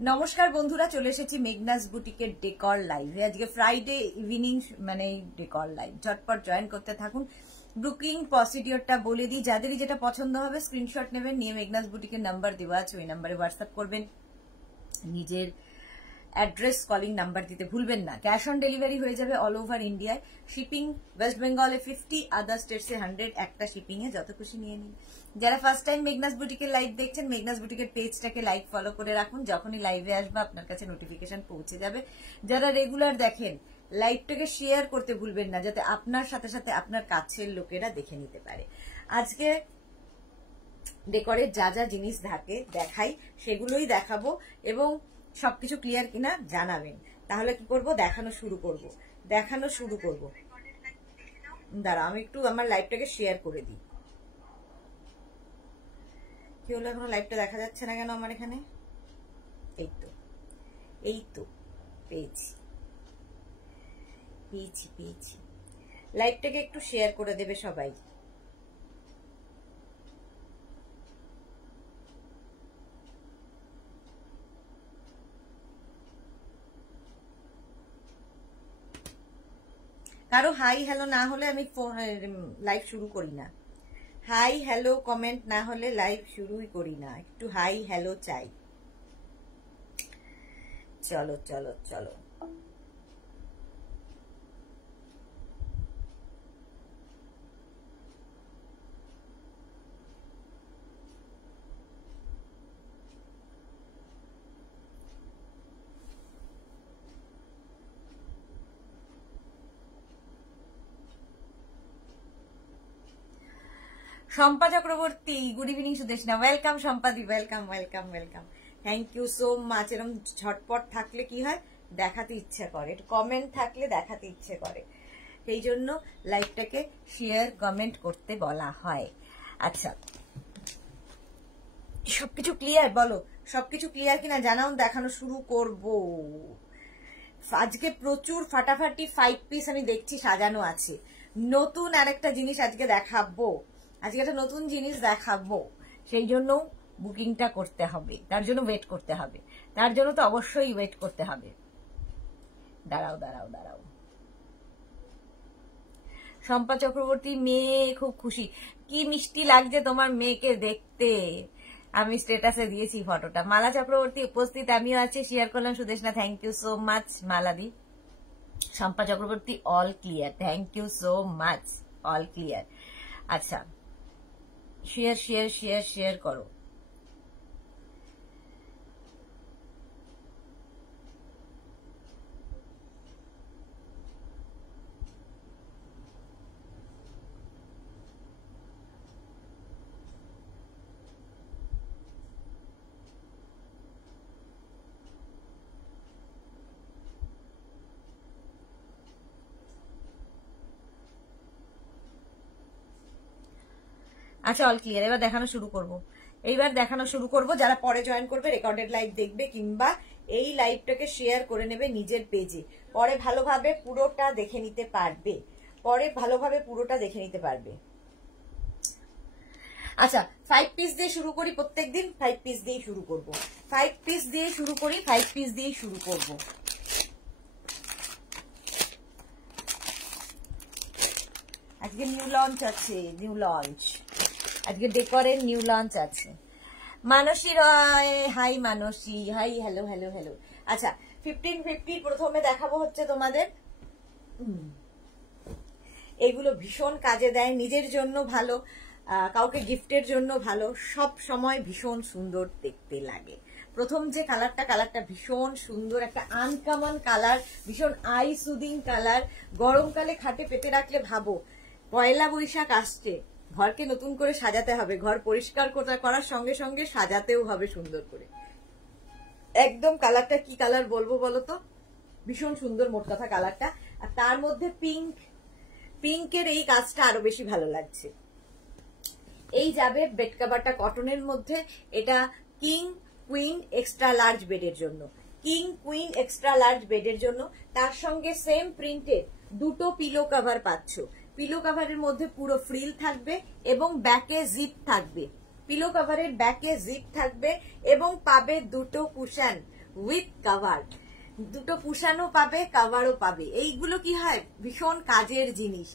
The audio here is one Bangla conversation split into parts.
নমস্কার বন্ধুরা, চলে এসেছি মেঘনাস বুটিকের ডেকর লাইভে। আজকে ফ্রাইডে ইভিনিং মানে ডেকর লাইভ, ঝটপট জয়েন করতে থাকুন। বুকিং প্রসিডিওরটা বলে দিই, যাদেরই যেটা পছন্দ হবে স্ক্রিনশট নেবেন, নিয়ে মেঘনাস বুটিকের নাম্বার দেওয়া আছে, ওই নাম্বারে হোয়াটসঅ্যাপ করবেন। নিজের অ্যাড্রেস কলিং নাম্বার দিতে ভুলবেন না। ক্যাশ অন ডেলিভারি হয়ে যাবে অল ওভার ইন্ডিয়ায়। শিপিং ওয়েস্ট বেঙ্গলে 50, আদার স্টেটসে 100, একটা শিপিং এ যত খুশি নিয়ে নিন। যারা ফার্স্ট টাইম মেঘনাস বুটিকের লাইভ দেখছেন, মেঘনাস বুটিকের পেজটাকে লাইক ফলো করে রাখুন, যখনই লাইভে আসবে আপনার কাছে নোটিফিকেশন পৌঁছে যাবে। যারা রেগুলার দেখেন, লাইভটাকে শেয়ার করতে ভুলবেন না, যাতে আপনার সাথে সাথে আপনার কাছের লোকেরা দেখে নিতে পারে। আজকে ডেকরের যা যা জিনিস থাকে দেখাই, সেগুলোই দেখাবো এবং সবকিছু ক্লিয়ার কিনা জানাবেন। তাহলে কি করব, দেখানো শুরু করব। দাঁড়া, আমি একটু আমার লাইভটাকে শেয়ার করে দিই। কি হলো, এখনো লাইভটা দেখা যাচ্ছে না কেন আমার এখানে? এই তো পেয়েছি। লাইভটাকে একটু শেয়ার করে দেবে সবাই। কারো হাই হ্যালো না হলে আমি লাইভ শুরু করি না। হাই হ্যালো কমেন্ট না হলে লাইভ শুরুই করি না। একটু হাই হ্যালো চাই। চলো চলো চলো, Shampa Chakraborty, good evening Sudeshna, welcome শম্পাদি, welcome welcome welcome, thank you so much. এরকম ঝটপট থাকলে কি হয়, দেখাতে ইচ্ছে করে, কমেন্ট থাকলে দেখাতে ইচ্ছে করে, সেই জন্য লাইভটাকে শেয়ার কমেন্ট করতে বলা হয়। আচ্ছা, সবকিছু ক্লিয়ার? বলো সবকিছু ক্লিয়ার কিনা জানাও, দেখানো শুরু করব। আজকে প্রচুর ফাটাফাটি 5 পিস আমি দেখছি সাজানো আছে। নতুন আরেকটা জিনিস আজকে দেখাবো, আজকে একটা নতুন জিনিস দেখাবো, সেই জন্য বুকিংটা করতে হবে, তার জন্য ওয়েট করতে হবে, তার জন্য তো অবশ্যই ওয়েট করতে হবে। দাঁড়াও দাঁড়াও দাঁড়াও। শম্পা চক্রবর্তী, মেয়ে খুব খুশি, কি মিষ্টি লাগছে তোমার মেয়েকে দেখতে, আমি স্ট্যাটাসে দিয়েছি ফটোটা। মালা চক্রবর্তী উপস্থিত, আমিও আছি, শেয়ার করলাম Sudeshna, thank you so much মালাদি। Shampa Chakraborty all clear, thank you so much, all clear. আচ্ছা, শেয়ার শেয়ার শেয়ার শেয়ার করো। আচ্ছা, অল ক্লিয়ার। এবার দেখানো শুরু করব। যারা পরে জয়েন করবে, রেকর্ডেড লাইভ দেখবে কিংবা এই লাইভটাকে শেয়ার করে নেবে নিজের পেজে, পরে ভালোভাবে পুরোটা দেখে নিতে পারবে। আচ্ছা, 5 পিস দিয়ে শুরু করি, প্রত্যেকদিন 5 পিস দিয়ে শুরু করব। 5 পিস দিয়ে শুরু করব। আজকে নিউ লঞ্চ আছে, আজকে ডেকরের নিউ লঞ্চ আছে। মানসী রয়, হাই মানসী, হাই হ্যালো হ্যালো হ্যালো। আচ্ছা, 1550 প্রথমে দেখাবো হচ্ছে তোমাদের, এগুলো ভীষণ কাজে দেয়, নিজের জন্য ভালো, কাউকে গিফটের জন্য ভালো, সব সময় ভীষণ সুন্দর দেখতে লাগে। প্রথম যে কালারটা ভীষণ সুন্দর, একটা আনকমন কালার, ভীষণ আই সুদিং কালার। গরমকালে খাটে পেতে রাখলে, ভাবো পয়লা বৈশাখ আসছে, ঘরকে নতুন করে সাজাতে হবে, ঘর পরিষ্কার করার সঙ্গে সঙ্গে সাজাতেও হবে সুন্দর করে। একদম কালারটা কি কালার বলবো বলো তো, ভীষণ সুন্দর মোট কথা কালারটা। আর তার মধ্যে পিঙ্কের এই কাজটা আরো বেশি ভালো লাগছে। এই যাবে বেড কভারটা কটনের মধ্যে, এটা কিং কুইন এক্সট্রা লার্জ বেডের জন্য, তার সঙ্গে সেম প্রিন্টের দুটো পিলো কভার পাচ্ছ। পিলো কভারের মধ্যে পুরো ফ্রিল থাকবে এবং ব্যাকে জিপ থাকবে, পিলো কভারের ব্যাকে জিপ থাকবে এবং পাবে দুটো কুশন, উইথ কাভার, দুটো কুশানও পাবে কাভারও পাবে। এইগুলো কি হয় ভীষণ কাজের জিনিস।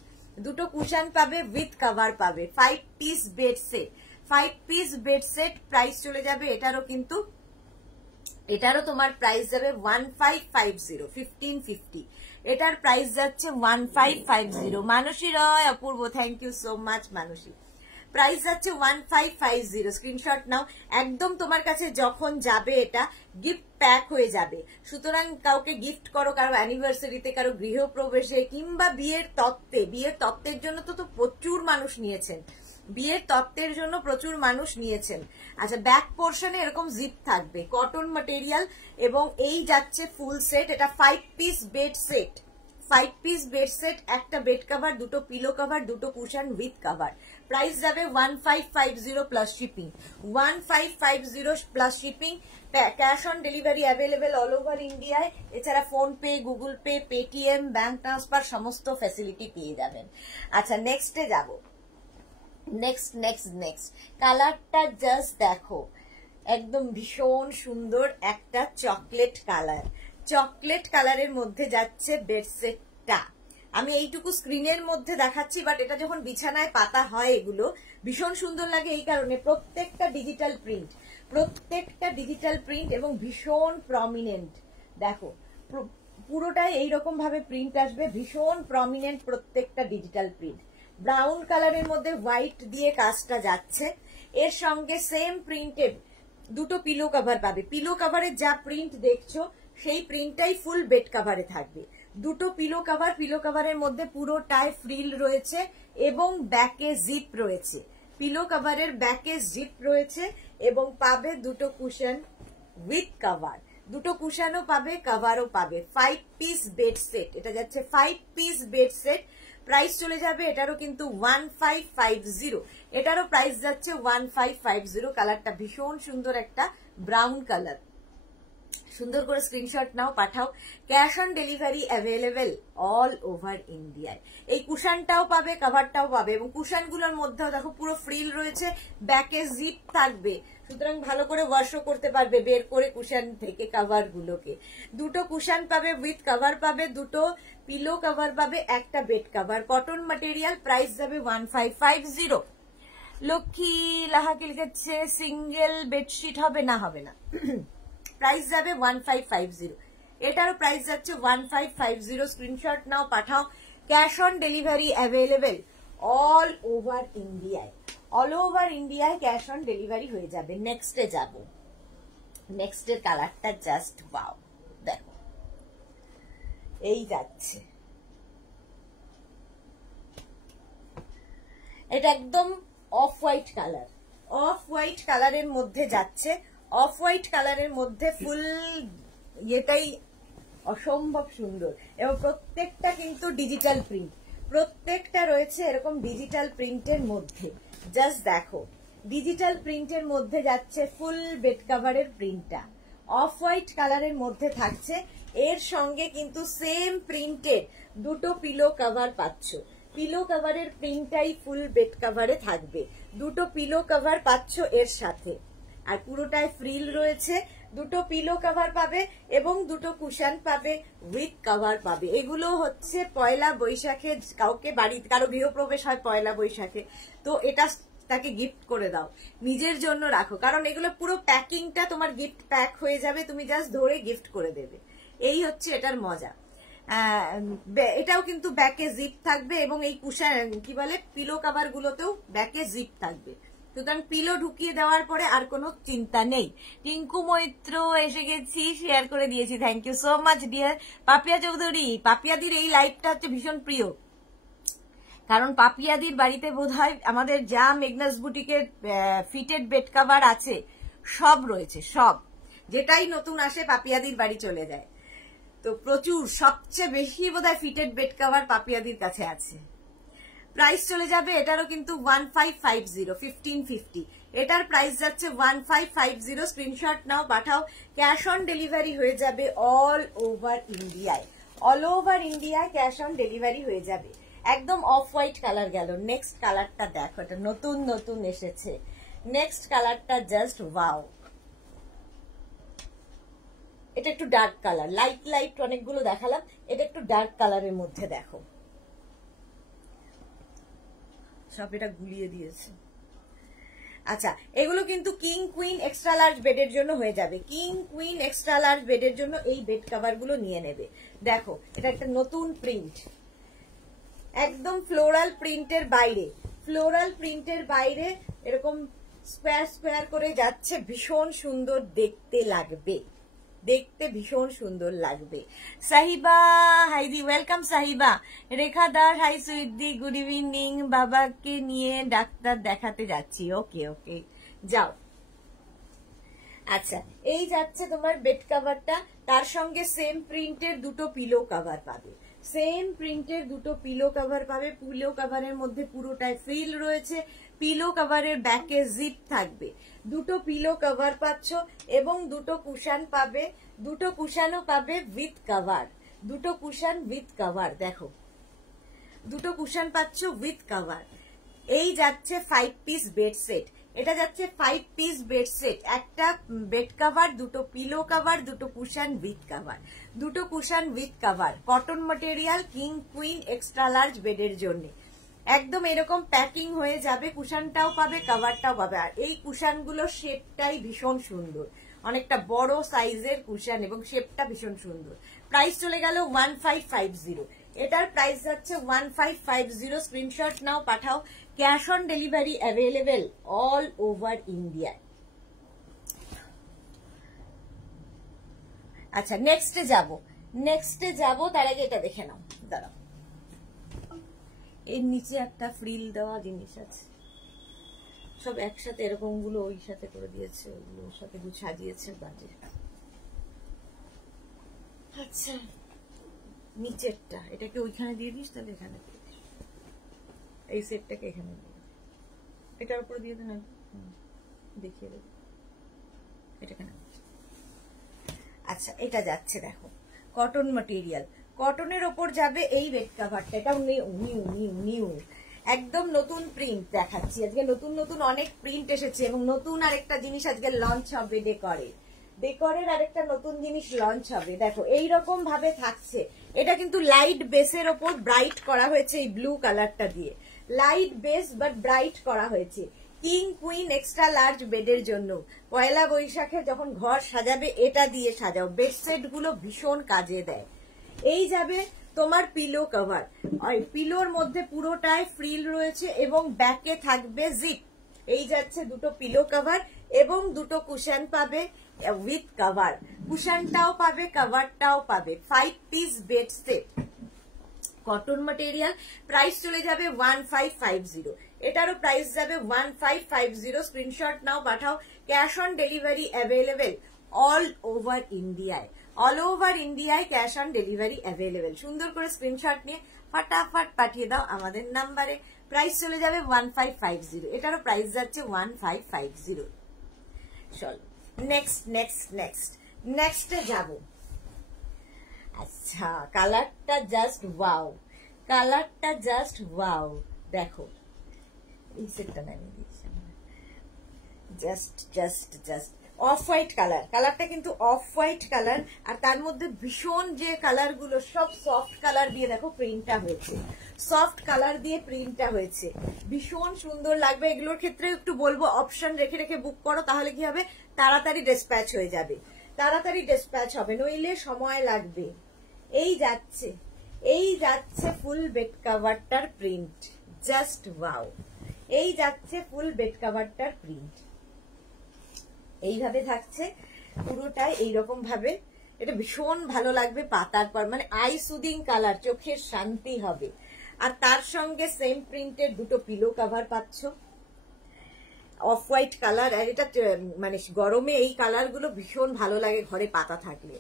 দুটো কুশান পাবে উইথ কাভার পাবে। 5 piece bed set, 5 piece bed set price চলে যাবে এটারও তোমার প্রাইস যাবে 1550, 1550। এটার প্রাইস যাচ্ছে 1550। Manasi Roy Apurba, thank you so much Manasi. Price যাচ্ছে 1550, স্ক্রিনশট নাও। একদম তোমার কাছে যখন যাবে এটা গিফট প্যাক হয়ে যাবে। সুতরাং কাউকে গিফট করো, কারো অ্যানিভার্সারিতে, কারো গৃহপ্রবেশে, কিংবা বিয়ের তত্ত্বে। বিয়ের তত্ত্বের জন্য তো প্রচুর মানুষ নিয়েছেন, বিয়ের তত্ত্বের জন্য প্রচুর মানুষ নিয়েছেন। আচ্ছা, ব্যাক পোর্শনে এরকম জিপ থাকবে, কটন ম্যাটেরিয়াল, এবং এই যাচ্ছে ফুল সেট। এটা 5 piece bed set, 5 piece bed set, একটা বেড কভার, দুটো পিলো কভার, দুটো কুশন উইথ কভার। প্রাইস যাবে 1550 plus shipping, 1550 plus shipping. Cash on delivery available all over ইন্ডিয়ায়। এছাড়া phone pay, Google pay, Paytm, bank transfer সমস্ত ফ্যাসিলিটি পেয়ে যাবেন। আচ্ছা, নেক্সটে যাব। নেক্সট কালারটা জাস্ট দেখো, একদম ভীষণ সুন্দর একটা চকলেট কালার। চকলেট কালারের মধ্যে যাচ্ছে বেডসেটটা। আমি এইটুকু স্ক্রিনের মধ্যে দেখাচ্ছি, বাট এটা যখন বিছানায় পাতা হয় এগুলো ভীষণ সুন্দর লাগে। এই কারণে প্রত্যেকটা ডিজিটাল প্রিন্ট এবং ভীষণ প্রমিনেন্ট। দেখো পুরোটাই এইরকম ভাবে প্রিন্ট আসবে, ভীষণ প্রমিনেন্ট প্রত্যেকটা ডিজিটাল প্রিন্ট। ব্রাউন কালারের মধ্যে হোয়াইট দিয়ে কাজটা যাচ্ছে। এর সঙ্গে সেম প্রিন্টেড দুটো পিলো কভার পাবে। পিলো কভারের যা প্রিন্ট দেখছো সেই প্রিন্টটাই ফুল বেড কভারে থাকবে। দুটো পিলো কভারের মধ্যে পুরোটায় ফ্রিল রয়েছে এবং ব্যাকে জিপ রয়েছে। পিলো কভারের ব্যাকে জিপ রয়েছে এবং পাবে দুটো কুশন উইথ কভার। দুটো কুশনও পাবে, কভারও পাবে। 5 পিস বেড সেট, এটা যাচ্ছে 5 পিস বেড সেট। প্রাইস চলে যাবে এটারও কিন্তু 1550, এটারও প্রাইস যাচ্ছে 1550। কালারটা ভীষণ সুন্দর, একটা ব্রাউন কালার। সুন্দর করে স্ক্রিনশট নাও, পাঠাও। Cash on delivery available all over ইন্ডিয়ায়। এই কুশনটাও পাবে, কভারটাও পাবে, এবং কুশনগুলোর মধ্যেও দেখো পুরো ফ্রিল রয়েছে, ব্যাকে জিপ থাকবে। সুতরাং ভালো করে ওয়াশও করতে পারবে বের করে কুশন থেকে কভার গুলোকে। দুটো কুশন পাবে উইথ কভার পাবে, দুটো পিলো কভার পাবে, একটা bed cover. Cotton material, price যাবে 1550। লক্ষ্মী লাহাকে লিখেছে সিঙ্গেল বেডশিট হবে না, হবে না। প্রাইস যাবে 1550, এটারও প্রাইস যাচ্ছে 1550। স্ক্রিনশট নাও, পাঠাও। Cash on delivery available all over ইন্ডিয়ায়, অল ওভার ইন্ডিয়ায় ক্যাশ অন ডেলিভারি হয়ে যাবে। নেক্সটে যাব। নেক্সটের কালারটা জাস্ট ওয়াও, দেখো এই যাচ্ছে, এটা একদম off white colour, off white কালারের মধ্যে যাচ্ছে। অফ হোয়াইট কালারের মধ্যে ফুল এটাই অসম্ভব সুন্দর, এবং প্রত্যেকটা কিন্তু ডিজিটাল প্রিন্ট, প্রত্যেকটা রয়েছে এরকম ডিজিটাল প্রিন্টের মধ্যে। জাস্ট দেখো, ডিজিটাল প্রিন্টের মধ্যে যাচ্ছে ফুল বেড কভারের প্রিন্টটা, অফ হোয়াইট কালারের মধ্যে থাকছে। এর সঙ্গে কিন্তু সেম প্রিন্টের দুটো পিলো কভার পাচ্ছ। পিলো কভারের প্রিন্টটাই ফুল বেড কভারে থাকবে, দুটো পিলো কভার পাচ্ছ এর সাথে, আর পুরোটায় ফ্রিল রয়েছে। দুটো পিলো কভার পাবে এবং দুটো কুশন পাবে উইথ কভার পাবে। এগুলো হচ্ছে পয়লা বৈশাখে কাউকে বাড়িতে, কারো গৃহপ্রবেশ হয় পয়লা বৈশাখে, তো এটা তাকে গিফট করে দাও, নিজের জন্য রাখো, কারণ এগুলো পুরো প্যাকিংটা তোমার গিফট প্যাক হয়ে যাবে, তুমি জাস্ট ধরে গিফট করে দেবে। এই হচ্ছে এটার মজা। এটাও কিন্তু ব্যাকে জিপ থাকবে, এবং এই কুশন কি বলে পিলো কভার গুলোতেও ব্যাকে জিপ থাকবে। সুতরাং পিলো ঢুকিয়ে দেওয়ার পরে আর কোনো চিন্তা নেই। টিঙ্কু মৈত্র এসে গেছি, শেয়ার করে দিয়েছি, thank you so much dear. Papiya Chowdhury, পাপিয়াদির এই লাইভটা হচ্ছে ভীষণ প্রিয়, কারণ পাপিয়াদির বাড়িতে বোধহয় আমাদের যা মেগনাস বুটিকের ফিটেড বেড কভার আছে সব রয়েছে, সব যেটাই নতুন আসে পাপিয়াদির বাড়ি চলে যায়। তো প্রচুর, সবচেয়ে বেশি বোধহয় ফিটেড বেড কভার পাপিয়াদির কাছে আছে। প্রাইস চলে যাবে এটারও কিন্তু 1550, 1550। এটার প্রাইস যাচ্ছে 1550। স্ক্রিনশট নাও, পাঠাও। ক্যাশ অন ডেলিভারি হয়ে যাবে অল ওভার ইন্ডিয়ায়, অল ওভার ইন্ডিয়ায় ক্যাশ অন ডেলিভারি হয়ে যাবে। একদম অফ হোয়াইট কালার গেল। নেক্সট কালারটা দেখো, এটা নতুন নতুন এসেছে। নেক্সট কালারটা জাস্ট ওয়াও, এটা একটু ডার্ক কালার, লাইট লাইট অনেকগুলো দেখালাম, এটা একটু ডার্ক কালারের মধ্যে দেখো, সব এটা গুলিয়ে দিয়েছে। আচ্ছা, এগুলো কিন্তু কিং কুইন এক্সট্রা লার্জ বেডের জন্য হয়ে যাবে। কিং কুইন এক্সট্রা লার্জ বেডের জন্য এই বেড কভার গুলো নিয়ে নেবে। দেখো এটা একটা নতুন প্রিন্ট, একদম ফ্লোরাল প্রিন্টের বাইরে, ফ্লোরাল প্রিন্টের বাইরে এরকম স্কোয়ার স্কোয়ার করে যাচ্ছে, ভীষণ সুন্দর দেখতে লাগবে, দেখতে ভীষণ সুন্দর লাগবে। সাহিবা হাইদি, ওয়েলকাম সাহিবা। রেখা দার, হাই সুইদি, গুড ইভিনিং। বাবাকে নিয়ে ডাক্তার দেখাতে যাচ্ছি। ওকে ওকে, যাও। আচ্ছা, এই যাচ্ছে তোমার বেড কভারটা, তার সঙ্গে সেম প্রিন্টের দুটো পিলো কভার পাবে, সেম প্রিন্টের দুটো পিলো কভার পাবে। পিলো কভারের মধ্যে পুরোটাই ফ্রিল রয়েছে, পিলো কভারের ব্যাকে জিপ থাকবে। দুটো পিলো কভার পাচ্ছ এবং দুটো কুশান পাবে, দুটো কুশানও পাবে উইথ কভার, দুটো কুশান উইথ কভার। দেখো দুটো কুশান পাচ্ছ উইথ কভার। এই যাচ্ছে 5 পিস বেড সেট, এটা যাচ্ছে 5 পিস বেড সেট, একটা বেড কভার, দুটো পিলো কভার, দুটো কুশান উইথ কভার, দুটো cushion with cover, cotton material, king queen extra large বেডের জন্য একদম এরকম প্যাকিং হয়ে যাবে। কুশানটাও পাবে, কভারটাও পাবে। আর এই কুশানগুলোর শেপটাই ভীষণ সুন্দর, অনেকটা বড় সাইজের কুশান এবং শেপটা ভীষণ সুন্দর। প্রাইস চলে গেল 1550, এটার প্রাইস যাচ্ছে 1550। স্ক্রিনশট নাও, পাঠাও। Cash on delivery available all over India. আচ্ছা, নেক্সটে যাব, তার আগে এটা দেখে নাও, দাঁড়াও। এর নিচে একটা ফ্রিল দেওয়া জিনিস আছে, সব একসাথে এরকম গুলো ওই সাথে করে দিয়েছে, ওইগুলোর সাথে সাজিয়েছে বাজে। আচ্ছা, নিচেরটা এটাকে ওইখানে দিয়ে দিস, তাহলে এখানে দিয়ে দিস, এই সেটটাকে এখানে দিয়ে দিস, এটার উপরে দিয়ে দেন, দেখিয়ে দেব এটা কেন। আচ্ছা, এটা যাচ্ছে দেখো কটন ম্যাটেরিয়াল, কটনের ওপর যাবে এই বেড কভারটা, এটা নিউ একদম নতুন প্রিন্ট দেখাচ্ছি আজকে। নতুন নতুন অনেক প্রিন্ট এসেছে এবং নতুন আরেকটা জিনিস আজকে লঞ্চ হবে, ডেকরের আরেকটা নতুন জিনিস লঞ্চ হবে। দেখো এইরকম ভাবে থাকছে, এটা কিন্তু লাইট বেসের ওপর ব্রাইট করা হয়েছে, এই ব্লু কালারটা দিয়ে লাইট বেস বাট ব্রাইট করা হয়েছে। কিং কুইন এক্সট্রা লার্জ বেডের জন্য পয়লা বৈশাখে যখন ঘর সাজাবে এটা দিয়ে সাজাও, বেডসেট গুলো ভীষণ কাজে দেয়। এই যাবে তোমার পিলো কভার, পিলোর মধ্যে পুরোটাই ফ্রিল রয়েছে এবং ব্যাকে থাকবে জিপ। এই যাচ্ছে দুটো পিলো কভার এবং দুটো কুশন পাবে উইথ কভার, কুশনটাও পাবে, কভারটাও পাবে। 5 piece bed set, cotton material. Price চলে যাবে 1550, এটারও প্রাইস যাবে 1550। স্ক্রিনশট নাও, পাঠাও। Cash on delivery available all over ইন্ডিয়ায়, অল ওভার ইন্ডিয়ায় ক্যাশ অন ডেলিভারি অ্যাভেলেবেল। সুন্দর করে স্ক্রিনশট নিয়ে ফটাফট পাঠিয়ে দাও আমাদের নাম্বারে। প্রাইস চলে যাবে 1550, এটারও প্রাইস যাচ্ছে 1550। চলো নেক্সটে যাব। আচ্ছা, কালারটা জাস্ট ওয়াও, কালারটা জাস্ট ওয়াও। দেখো এই সেটটা নামিয়ে দিচ্ছি, জাস্ট অফ হোয়াইট কালার, কালারটা কিন্তু অফ হোয়াইট কালার, আর তার মধ্যে ভীষণ যে কালার গুলো সব সফট কালার দিয়ে দেখো প্রিন্টটা হয়েছে, সফট কালার দিয়ে প্রিন্টটা হয়েছে, ভীষণ সুন্দর লাগবে। এগুলোর ক্ষেত্রে একটু বলবো অপশন রেখে রেখে বুক করো, তাহলে কি হবে তাড়াতাড়ি ডিসপ্যাচ হয়ে যাবে, তাড়াতাড়ি ডিসপ্যাচ হবে, নইলে সময় লাগবে। এই যাচ্ছে ফুল বেড কভারটার প্রিন্ট, জাস্ট ওয়াও। এই যাচ্ছে ফুল বেড কভারটার প্রিন্ট, এইভাবে থাকছে পুরোটাই এইরকম ভাবে। এটা ভীষণ ভালো লাগবে পাতার পর, মানে আই সুদিং কালার, চোখের শান্তি হবে। আর তার সঙ্গে সেম প্রিন্টের দুটো পিলো কভার পাচ্ছ, অফ হোয়াইট কালার। আর এটা মানে গরমে এই কালার গুলো ভীষণ ভালো লাগে ঘরে পাতা থাকলে।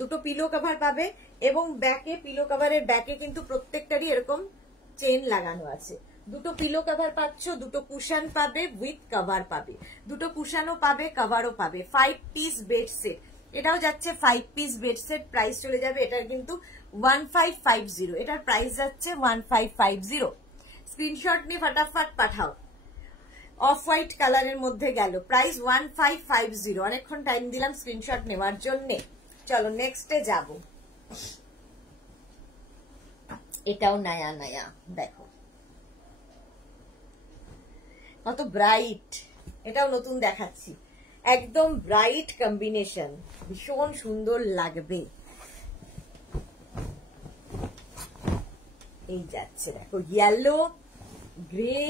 দুটো পিলো কভার পাবে এবং ব্যাকে, পিলো কভারের ব্যাকে কিন্তু প্রত্যেকটারই এরকম চেন লাগানো আছে। দুটো পিলো কভার পাচ্ছ, দুটো কুশন পাবে উইথ কভার পাবে, দুটো কুশনও পাবে, কভারও পাবে। 5 পিস বেড সেট, এটাও যাচ্ছে 5 পিস বেড সেট। প্রাইস চলে যাবে এটার কিন্তু 1550, এটার প্রাইস যাচ্ছে 1550। স্ক্রিনশট নিয়ে ফটাফট পাঠাও। অফ হোয়াইট কালারের মধ্যে গেল, প্রাইস 1550। অনেকক্ষণ টাইম দিলাম স্ক্রিনশট নেওয়ার জন্য। চলো নেক্সটে যাব। এটাও নয়া নয়া, দেখো কত ব্রাইট, এটাও নতুন দেখাচ্ছি, একদম ব্রাইট কম্বিনেশন, ভীষণ সুন্দর লাগবে। এই যাচ্ছে দেখো, ইয়েলো, গ্রে,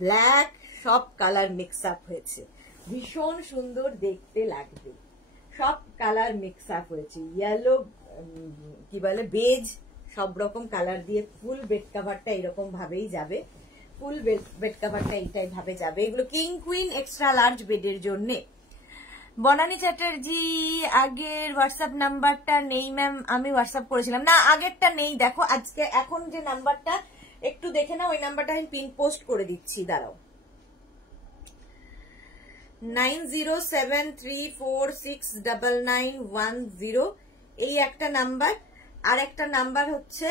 ব্ল্যাক সব কালার মিক্স আপ হয়েছে, ভীষণ সুন্দর দেখতে লাগবে। সব কালার মিক্স আপ হয়েছে, ইয়েলো, কি বলে, বেজ, সব রকম কালার দিয়ে ফুল বেড কাভারটা এরকম ভাবেই যাবে, ফুল বেড কাভারটা এইটাই ভাবে যাবে। এগুলো কিং কুইন এক্সট্রা লার্জ বেডের জন্য। বনানী চ্যাটার্জি, আগের হোয়াটসঅ্যাপ নাম্বারটা নেই ম্যাম, আমি হোয়াটসঅ্যাপ করেছিলাম না, আগেরটা নেই। দেখো আজকে এখন যে নাম্বারটা একটু দেখে নাও, ওই নাম্বারটা আমি পিন পোস্ট করে দিচ্ছি, দাঁড়াও। 9073469910, এই একটা নাম্বার। আর একটা নাম্বার হচ্ছে,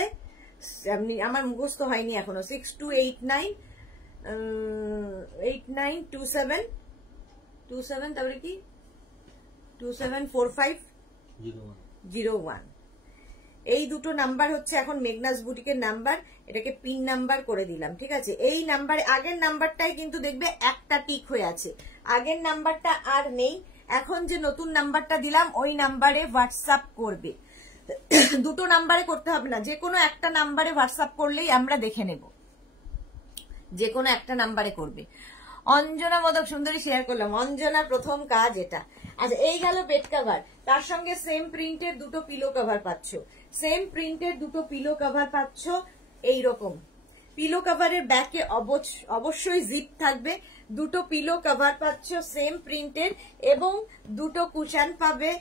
আমার মুখস্থ হয়নি এখনো, 628927, তারপরে কি 274501। এই দুটো নাম্বার হচ্ছে এখন মেঘনাস বুটিকের নাম্বার, এটাকে পিন নাম্বার করে দিলাম, ঠিক আছে। এই নাম্বারে, আগের নাম্বারটাই কিন্তু দেখবে একটা টিক হয়ে আছে, আগের নাম্বারটা আর নেই। এখন যে নতুন নাম্বারটা দিলাম ওই নাম্বারে হোয়াটসঅ্যাপ করবে, দুটো নাম্বারে করতে হবে না, যে কোনো একটা নাম্বারে হোয়াটসঅ্যাপ করলেই আমরা দেখে নেব, যে কোনো একটা নাম্বারে করবে। অঞ্জনা মোদক সুন্দরী শেয়ার করলাম, অঞ্জনার প্রথম কাজ এটা। আচ্ছা, এই গেল বেড কভার, তার সঙ্গে সেম প্রিন্টের দুটো পিলো কভার পাচ্ছ, সেম প্রিন্টের দুটো পিলো কভার পাচ্ছ এইরকম। পিলো কভারের ব্যাকে অবশ্যই জিপ থাকবে, দুটো পিলো কভার পাচ্ছ সেম প্রিন্টের, এবং দুটো কুশন পাবে,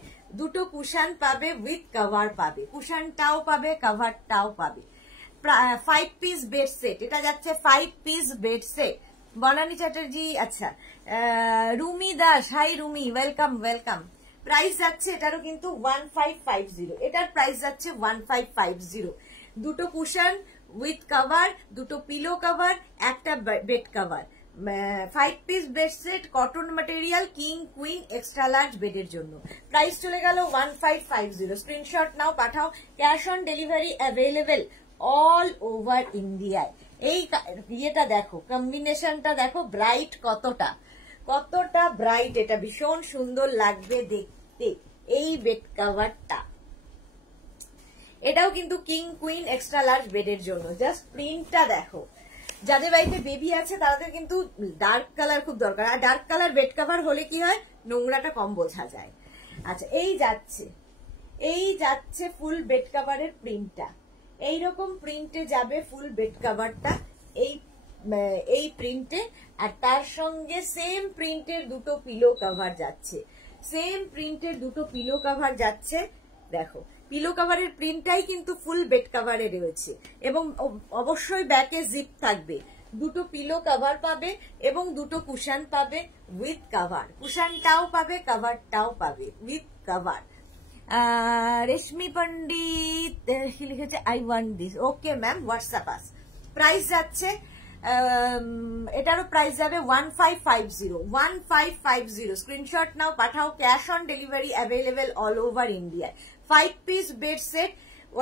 দুটো কুশন পাবে উইথ কভার পাবে, কুশনটাও পাবে কভারটাও পাবে। 5 পিস বেড সেট, এটা যাচ্ছে 5 piece bed set. Banani Chatterjee, আচ্ছা, Rumi Das, hi Rumi, welcome welcome. Price যাচ্ছে এটারও কিন্তু 1550, এটার প্রাইস যাচ্ছে 1550। দুটো কুশন উইথ কভার, দুটো পিলো কভার, একটা bed cover, 5 piece bed set, cotton material, king queen extra large বেডের জন্য। প্রাইস চলে গেল 1550। স্ক্রিনশট নাও, পাঠাও, cash on delivery available all over ইন্ডিয়ায়। এই ইয়েটা দেখো, কম্বিনেশনটা দেখো, ব্রাইট কতটা, কতটা ব্রাইট, এটা ভীষণ সুন্দর লাগবে দেখতে। এই বেড কভারটা, এটাও কিন্তু কিং কুইন এক্সট্রা লার্জ বেডের জন্য। জাস্ট প্রিন্টটা দেখো, যাদের বাড়িতে বেবি আছে তাদের কিন্তু ডার্ক কালার খুব দরকার, আর ডার্ক কালার বেড কভার হলে কি হয়, নোংরাটা কম বোঝা যায়। আচ্ছা, এই যাচ্ছে ফুল বেড কভারের প্রিন্টটা, এইরকম প্রিন্টে যাবে ফুল বেড কভারটা, এই প্রিন্টে। আর তার সঙ্গে সেম প্রিন্টের দুটো পিলো কভার যাচ্ছে, সেম প্রিন্টের দুটো পিলো কভার যাচ্ছে। দেখো, পিলো কভারের প্রিন্টটাই কিন্তু ফুল বেড কভারে রয়েছে, এবং অবশ্যই ব্যাকে জিপ থাকবে, দুটো পিলো কভার পাবে এবং দুটো কুশন পাবে উইথ কভার, কুশনটাও পাবে কভারটাও পাবে উইথ কভার। রেশমি পন্ডিত লিখেছে I want this, okay ma'am, WhatsApp us. Price যাচ্ছে, এটারও প্রাইস যাবে 1550। স্ক্রিনশট নাও, পাঠাও, cash on delivery available all over India. 5 piece bed set,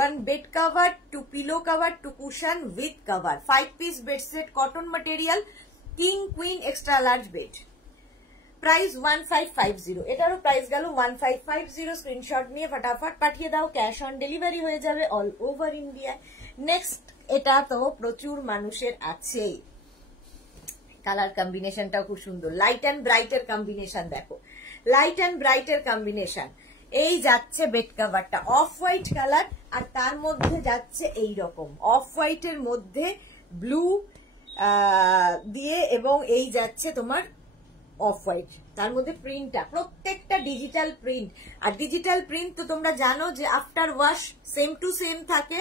1 bed cover, 2 pillow cover, 2 cushion with cover, 5 piece bed set, cotton material, king queen extra large bed. Price 1550, এটারও প্রাইস গেল 1550। স্ক্রিনশট নিয়ে ফটাফট পাঠিয়ে দাও, ক্যাশ অন ডেলিভারি হয়ে যাবে অল ওভার ইন্ডিয়া। নেক্সট, এটা তো প্রচুর মানুষের আছেই, কালার কম্বিনেশনটাও খুব সুন্দর, লাইট অ্যান্ড ব্রাইটের কম্বিনেশন দেখো, লাইট অ্যান্ড ব্রাইটের কম্বিনেশন। এই যাচ্ছে বেড কভারটা অফ হোয়াইট কালার, আর তার মধ্যে যাচ্ছে এই রকম অফ হোয়াইটের মধ্যে ব্লু দিয়ে, এবং এই যাচ্ছে তোমার অফ হোয়াইট, তার মধ্যে প্রিন্টটা প্রত্যেকটা ডিজিটাল প্রিন্ট। আর ডিজিটাল প্রিন্ট তো তোমরা জানো যে after wash same to same থাকে,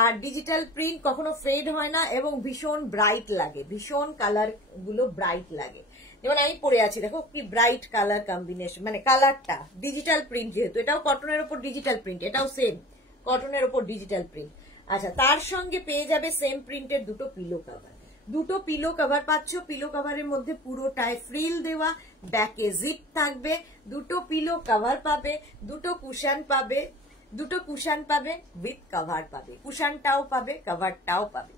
আর ডিজিটাল প্রিন্ট কখনো ফেড হয় না, এবং ভীষণ ব্রাইট লাগে, ভীষণ কালার গুলো ব্রাইট লাগে। যেমন আমি পরে আছি, দেখো কি ব্রাইট কালার কম্বিনেশন, মানে কালারটা ডিজিটাল প্রিন্ট, যেহেতু এটাও কটনের উপর ডিজিটাল প্রিন্ট, এটাও সেম কটনের উপর ডিজিটাল প্রিন্ট। আচ্ছা, তার সঙ্গে পেয়ে যাবে সেম প্রিন্টের দুটো পিলো কভার, দুটো পিলো কভার পাচ্ছ, পিলো কভারের মধ্যে পুরোটায় ফ্রিল দেওয়া, ব্যাকে জিপ থাকবে, দুটো পিলো কভার পাবে, দুটো কুশন পাবে, দুটো কুশন পাবে উইথ কভার পাবে, কুশনটাও পাবে কভারটাও পাবে।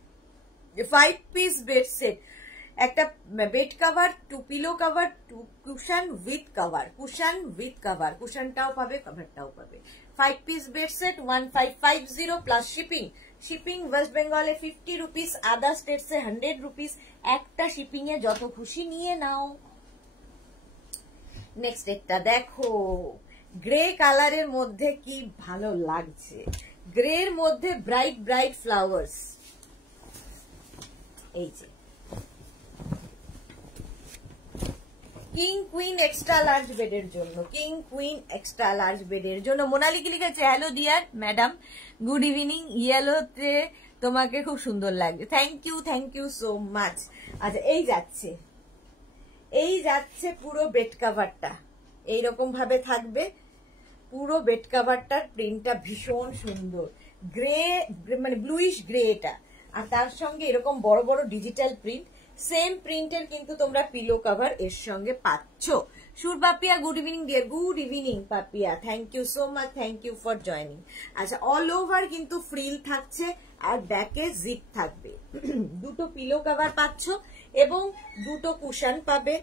5 পিস বেড সেট, একটা bed cover, 2 pillow cover, 2 cushion with cover, cushion with cover, কুশনটাও পাবে কভারটাও পাবে। 5 piece bed set 1550 plus shipping. Shipping west বেঙ্গলে 50 রুপিস, আদার স্টেটসে 100 রুপিস। একটা শিপিং এ যত খুশি নিয়ে নাও। নেক্সট একটা দেখো, গ্রে কালারের মধ্যে কি ভালো লাগছে, গ্রের মধ্যে ব্রাইট ব্রাইট ফ্লাওয়ার্স। এই যে কিং কুইন এক্সট্রা লার্জ বেডের জন্য, কিং কুইন এক্সট্রা লার্জ বেডের জন্য। মোনালি কি লিখেছে, hello dear madam, good evening, ইয়েলোতে তোমাকে খুব সুন্দর লাগছে, থ্যাংক ইউ সো মাচ। আচ্ছা এই যাচ্ছে পুরো বেড কাভারটা এইরকম ভাবে থাকবে, পুরো বেড কাভারটার প্রিন্টটা ভীষণ সুন্দর, গ্রে মানে ব্লুইশ গ্রে এটা, আর তার সঙ্গে এরকম বড় বড় ডিজিটাল প্রিন্ট, সেম প্রিন্টের কিন্তু তোমরা পিলো কভার এর সঙ্গে পাচ্ছ। সুর Papiya good evening dear, good evening Papiya, thank you so much, thank you for joining. আচ্ছা অল ওভার কিন্তু ফ্রিল থাকছে আর ব্যাকে জিপ থাকবে। দুটো পিলো কভার পাচ্ছ এবং দুটো কুশন পাবে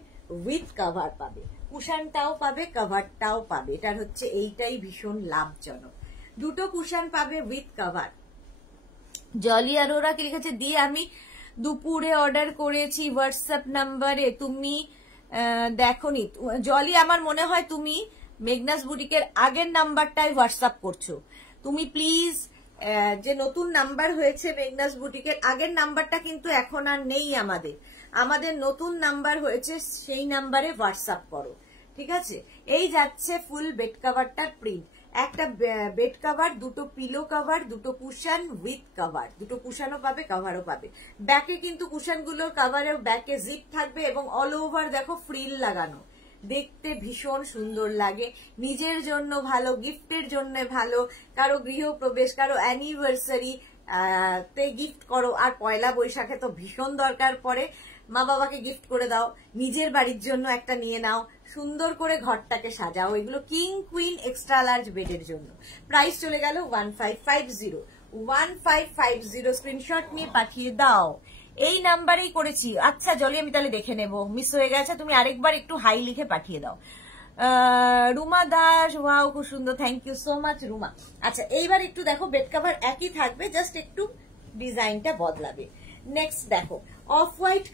উইথ কভার পাবে, কুশনটাও পাবে কভারটাও পাবে, এটার হচ্ছে এইটাই ভীষণ লাভজনক। দুটো কুশন পাবে উইথ কভার। জলি আরোরা কি লিখেছে, দিয়ে আমি দুপুরে অর্ডার করেছি হোয়াটসঅ্যাপ নাম্বারে, তুমি দেখোনি। জলি আমার মনে হয় তুমি মেঘনাস বুটিকের আগের নাম্বারটাই হোয়াটসঅ্যাপ করছো। তুমি প্লিজ যে নতুন নাম্বার হয়েছে মেঘনাস বুটিকের আগের নাম্বারটা কিন্তু এখন আর নেই, আমাদের নতুন নাম্বার হয়েছে, সেই নাম্বারে হোয়াটসঅ্যাপ করো, ঠিক আছে। এই যাচ্ছে ফুল বেড কাভারটার প্রিন্ট, একটা বেড কাভার, দুটো পিলো কাভার, দুটো কুশন উইথ কাভার, দুটো কুশনও পাবে কভারও পাবে। ব্যাকে কিন্তু কুশনগুলোর কাভারের ব্যাকে জিপ থাকবে এবং অল ওভার দেখো ফ্রিল লাগানো, দেখতে ভীষণ সুন্দর লাগে, নিজের জন্য ভালো, গিফটের জন্য ভালো, কারো গৃহপ্রবেশ, কারো অ্যানিভার্সারি তে গিফট করো, আর পয়লা বৈশাখে তো ভীষণ দরকার পড়ে, মা বাবাকে গিফট করে দাও, নিজের বাড়ির জন্য একটা নিয়ে নাও, সুন্দর করে ঘরটাকে সাজাও। এগুলো কিং কুইন এক্সট্রা লার্জ বেডের জন্য। প্রাইস চলে গেল 1550 স্ক্রিনশট নিয়ে পাঠিয়ে দাও। এই নাম্বারেই করেছি। আচ্ছা জলি আমি তাহলে দেখে নেব, মিস হয়ে গেছে, তুমি আরেকবার একটু হাই লিখে পাঠিয়ে দাও। রুমা দাস, ওয়াও খুব সুন্দর, thank you so much Ruma. আচ্ছা এইবার একটু দেখো, বেড কাভার একই থাকবে, জাস্ট একটু ডিজাইনটা বদলাবে। নেক্সট দেখো অফ হোয়াইট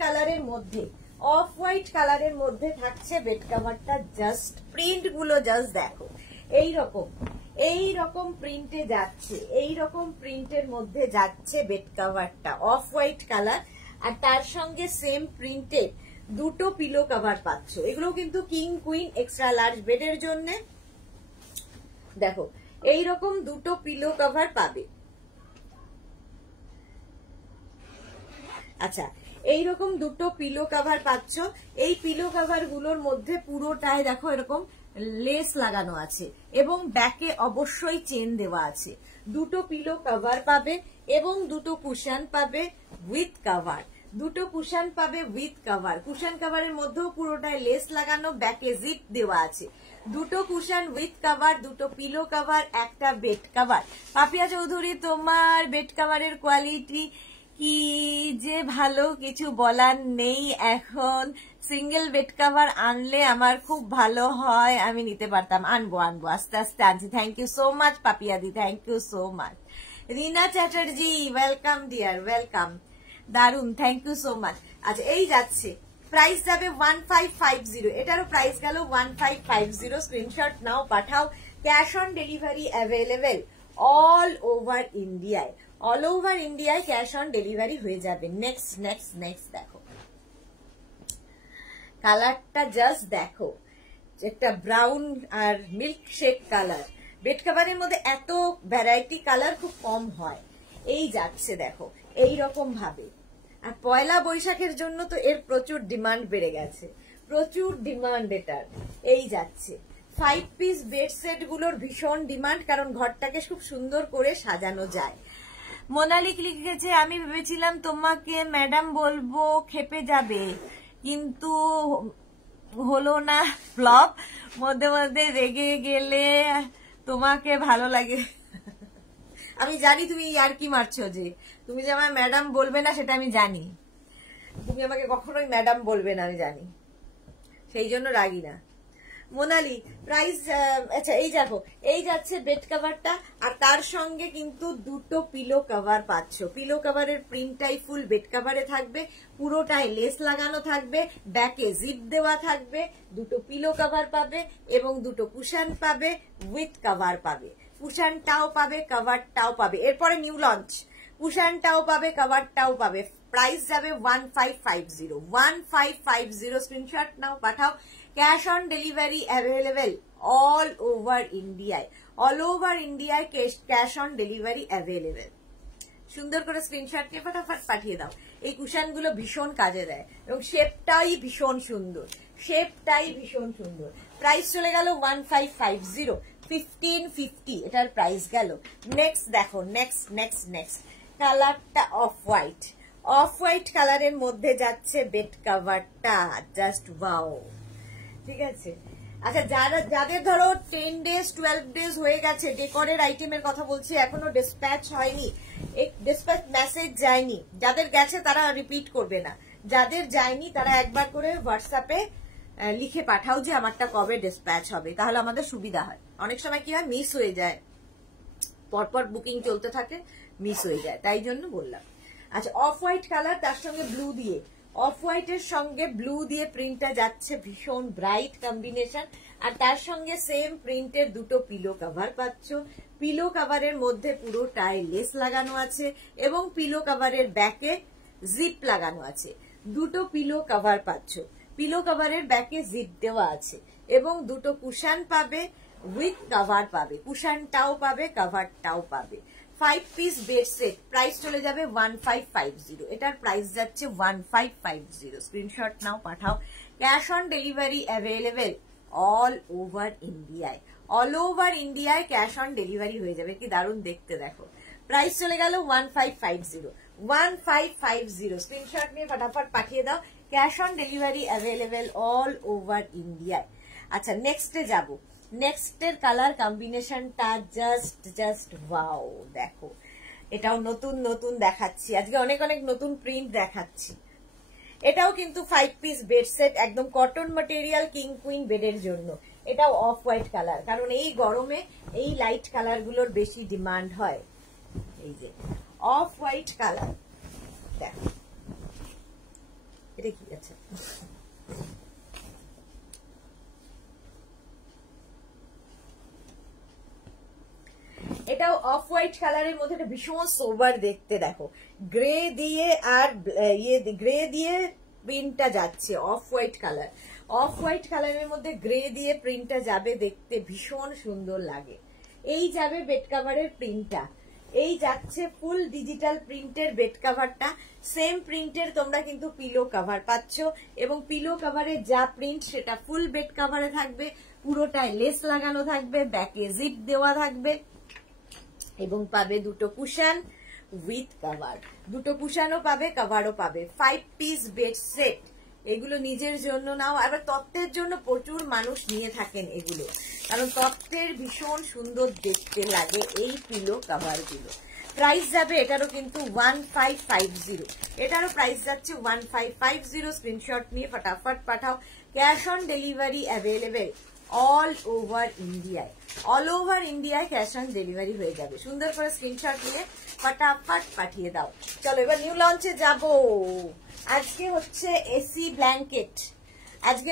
কালারের মধ্যে থাকছে বেড কাভারটা, জাস্ট প্রিন্ট গুলো জাস্ট দেখো, এইরকম প্রিন্টে যাচ্ছে, এইরকম প্রিন্টের মধ্যে যাচ্ছে বেড কাভারটা, অফ হোয়াইট কালার, আর তার সঙ্গে সেম প্রিন্টের দুটো পিলো কভার পাচ্ছ। এগুলো কিন্তু কিং কুইন এক্সট্রা লার্জ বেডের জন্য। দেখো এইরকম দুটো পিলো কভার পাবে। আচ্ছা এইরকম দুটো পিলো কভার পাচ্ছ, এই পিলো কভার গুলোর মধ্যে পুরোটায় দেখো এরকম লেস লাগানো আছে এবং ব্যাকে অবশ্যই চেন দেওয়া আছে। দুটো পিলো কভার পাবে এবং দুটো কুশন পাবে উইথ কভার, দুটো কুশন পাবে উইথ কভার, কুশন কভারের মধ্যেও পুরোটায় লেস লাগানো, ব্যাকে জিপ দেওয়া আছে। দুটো কুশন উইথ কভার, দুটো পিলো কভার, একটা বেড কভার। পাপিয়া চৌধুরী তোমার বেড কভারের কোয়ালিটি কি যে ভালো, কিছু বলার নেই। এখন সিঙ্গেল বেড কভার আনলে আমার খুব ভালো হয়, আমি নিতে পারতাম। আনবো আস্তে আস্তে আনছি। থ্যাংক ইউ সো মাচ পাপিয়াদি, thank you so much. Rina Chatterjee welcome dear, welcome, দারুন, থ্যাংক ইউ সো মাচ। আচ্ছা এই যাচ্ছে, প্রাইস যাবে 1550, এটারও প্রাইস গেল 1550। স্ক্রিনশট নাও, পাঠাও। Cash on delivery available all over ইন্ডিয়ায়, অল ওভার ইন্ডিয়ায় ক্যাশ অন ডেলিভারি হয়ে যাবে। নেক্সট দেখো কালারটা, জাস্ট দেখো, একটা ব্রাউন আর মিল্ক শেক কালার। বেড কাভারের মধ্যে এত ভ্যারাইটি কালার খুব কম হয়। এই যাচ্ছে দেখো এইরকম ভাবে, আর পয়লা বৈশাখের জন্য তো এর প্রচুর ডিমান্ড বেড়ে গেছে, প্রচুর ডিমান্ড এটার। এই যাচ্ছে 5 পিস বেড সেট গুলোর ভীষণ ডিমান্ড, কারণ ঘরটাকে খুব সুন্দর করে সাজানো যায়। মোনালিক লিখেছে আমি ভেবেছিলাম তোমাকে ম্যাডাম বলবো খেপে যাবে, কিন্তু হলো না ফ্লপ। মধ্যে মধ্যে রেগে গেলে তোমাকে ভালো লাগে। আমি জানি তুমি আর কি মারছো, যে তুমি যে আমার ম্যাডাম বলবে না সেটা আমি জানি, তুমি আমাকে কখনোই ম্যাডাম বলবে না আমি জানি, সেই জন্য রাগি না। মোনালি প্রাইস, আচ্ছা এই দেখো, এই যাচ্ছে বেড কভারটা, আর তার সঙ্গে কিন্তু দুটো পিলো কভার পাচ্ছ। পিলো কভারের প্রিন্টটাই ফুল বেড কভারে থাকবে, পুরোটাই লেস লাগানো থাকবে, ব্যাকে জিপ দেওয়া থাকবে, দুটো পিলো কভার পাবে এবং দুটো কুশন পাবে, উইথ কভার পাবে। কুশনটাও পাবে, কভারটাও পাবে। এরপরে নিউ লঞ্চ, কুশনটাও পাবে, কভারটাও পাবে। প্রাইস যাবে 1550, 1550। স্ক্রিনশট নাও, পাঠাও। Cash on delivery available all over ইন্ডিয়ায়, অল ওভার ইন্ডিয়ায় ক্যাশ অন ডেলিভারি অ্যাভেলেবেল। সুন্দর করে স্ক্রিনশট নিয়ে ফটাফট পাঠিয়ে দাও। এই কুশনগুলো ভীষণ কাজে দেয় এবং শেপটাই ভীষণ সুন্দর, শেপটাই ভীষণ সুন্দর। প্রাইস চলে গেল 1550, 1550 এটার প্রাইস গেল। নেক্সট দেখো, নেক্সট কালারটা অফ হোয়াইট, অফ হোয়াইট কালারের মধ্যে যাচ্ছে বেড কভারটা, জাস্ট ওয়াও। ঠিক আছে, আচ্ছা যাদের ধরো 10 days 12 days হয়ে গেছে, ডেকোরের আইটেমের কথা বলছি, এখনো ডিসপ্যাচ হয়নি, ডিসপ্যাচ মেসেজ যায়নি, যাদের গেছে তারা রিপিট করবে না, যাদের যায়নি তারা একবার করে হোয়াটসঅ্যাপে লিখে পাঠাও যে আমারটা কবে ডিসপ্যাচ হবে, তাহলে আমাদের সুবিধা হয়। অনেক সময় কি হয়, মিস হয়ে যায়, পরপর বুকিং চলতে থাকে, মিস হয়ে যায়, তাই জন্য বললাম। আচ্ছা, অফ হোয়াইট কালার, তার সঙ্গে ব্লু দিয়ে, অফ হোয়াইটের সঙ্গে ব্লু দিয়ে প্রিন্টটা যাচ্ছে, ভীষণ ব্রাইট কম্বিনেশন। আর তার সঙ্গে সেম প্রিন্টের দুটো পিলো কভার পাচ্ছ। পিলো কভারের মধ্যে পুরোটাই লেস লাগানো আছে এবং পিলো কভারের ব্যাকে জিপ লাগানো আছে। দুটো পিলো কভার পাচ্ছ, পিলো কভারের ব্যাকে জিপ দেওয়া আছে এবং দুটো কুশন পাবে, উইথ কভার পাবে, কুশনটাও পাবে, কভারটাও পাবে। 5 পিস বেড সেট, প্রাইস চলে যাবে 1550, এটার প্রাইস যাচ্ছে 1550। স্ক্রিনশট নাও, পাঠাও। Cash on delivery available all over ইন্ডিয়ায়, অল ওভার ইন্ডিয়ায় ক্যাশ অন ডেলিভারি হয়ে যাবে। কি দারুণ দেখতে দেখো। প্রাইস চলে গেল 1550, 1550। স্ক্রিনশট নিয়ে ফটাফট পাঠিয়ে দাও। Cash on delivery available all over ইন্ডিয়ায়। আচ্ছা, নেক্সটে যাব। নেক্সটের কালার কম্বিনেশনটা জাস্ট ওয়াও, দেখো এটাও নতুন দেখাচ্ছি আজকে, অনেক নতুন প্রিন্ট দেখাচ্ছি। এটাও কিন্তু 5 পিস বেড সেট, একদম কটন ম্যাটেরিয়াল, কিং কুইন বেডের জন্য। এটাও অফ হোয়াইট কালার, কারণ এই গরমে এই লাইট কালার গুলোর বেশি ডিমান্ড হয়। এই যে অফ হোয়াইট কালার, দেখো এটা কি আছে, এটাও অফ হোয়াইট কালারের মধ্যে, এটা ভীষণ সোবার দেখতে, দেখো গ্রে দিয়ে আর গ্রে দিয়ে প্রিন্টটা যাচ্ছে, off white colour, off white কালারের মধ্যে গ্রে দিয়ে প্রিন্টটা যাবে, দেখতে ভীষণ সুন্দর লাগে। এই যাবে বেড কভারের প্রিন্টটা, এই যাচ্ছে ফুল ডিজিটাল প্রিন্টের বেড কভারটা। সেম প্রিন্টের তোমরা কিন্তু পিলো কভার পাচ্ছ এবং পিলো কভারের যা প্রিন্ট সেটা ফুল বেড কভারে থাকবে, পুরোটাই লেস লাগানো থাকবে, ব্যাকে জিপ দেওয়া থাকবে এবং পাবে দুটো কুশন উইথ কভার, দুটো কুশনও পাবে, কভারও পাবে। 5 পিস বেড সেট, এগুলো নিজের জন্য নাও। আবার তত্ত্বের জন্য প্রচুর মানুষ নিয়ে থাকেন এগুলো, কারণ তত্ত্বের ভীষণ সুন্দর দেখতে লাগে এই পিলো কভার গুলো। প্রাইস যাবে এটারও কিন্তু 1550, এটারও প্রাইস যাচ্ছে 1550। স্ক্রিনশট নিয়ে ফটাফট পাঠাও। Cash on delivery available all over ইন্ডিয়ায়, অল ওভার ইন্ডিয়ায় ক্যাশ অন ডেলিভারি হয়ে যাবে। সুন্দর করে স্ক্রিনশট নিয়ে ফটাফট পাঠিয়ে দাও। চলো এবার নিউ লঞ্চে যাব। আজকে হচ্ছে এসি ব্ল্যাঙ্কেট, আজকে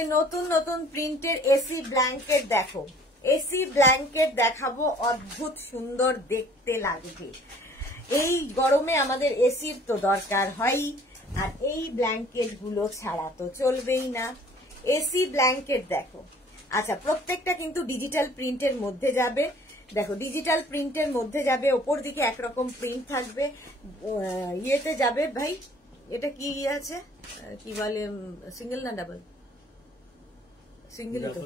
নতুন প্রিন্টের এসি ব্ল্যাঙ্কেট, দেখো এসি ব্ল্যাঙ্কেট দেখাবো, অদ্ভুত সুন্দর দেখতে লাগবে। এই গরমে আমাদের এসির তো দরকার হয়, আর এই ব্ল্যাঙ্কেট গুলো ছাড়া তো চলবেই না। এসি ব্ল্যাঙ্কেট দেখো, আচ্ছা প্রত্যেকটা কিন্তু ডিজিটাল প্রিন্টের মধ্যে যাবে, দেখো ডিজিটাল প্রিন্টের মধ্যে যাবে, ওপর দিকে একরকম প্রিন্ট থাকবে, ইয়েতে যাবে ভাই, এটা কি আছে কি বলে, সিঙ্গেল না ডাবল, সিঙ্গেল তো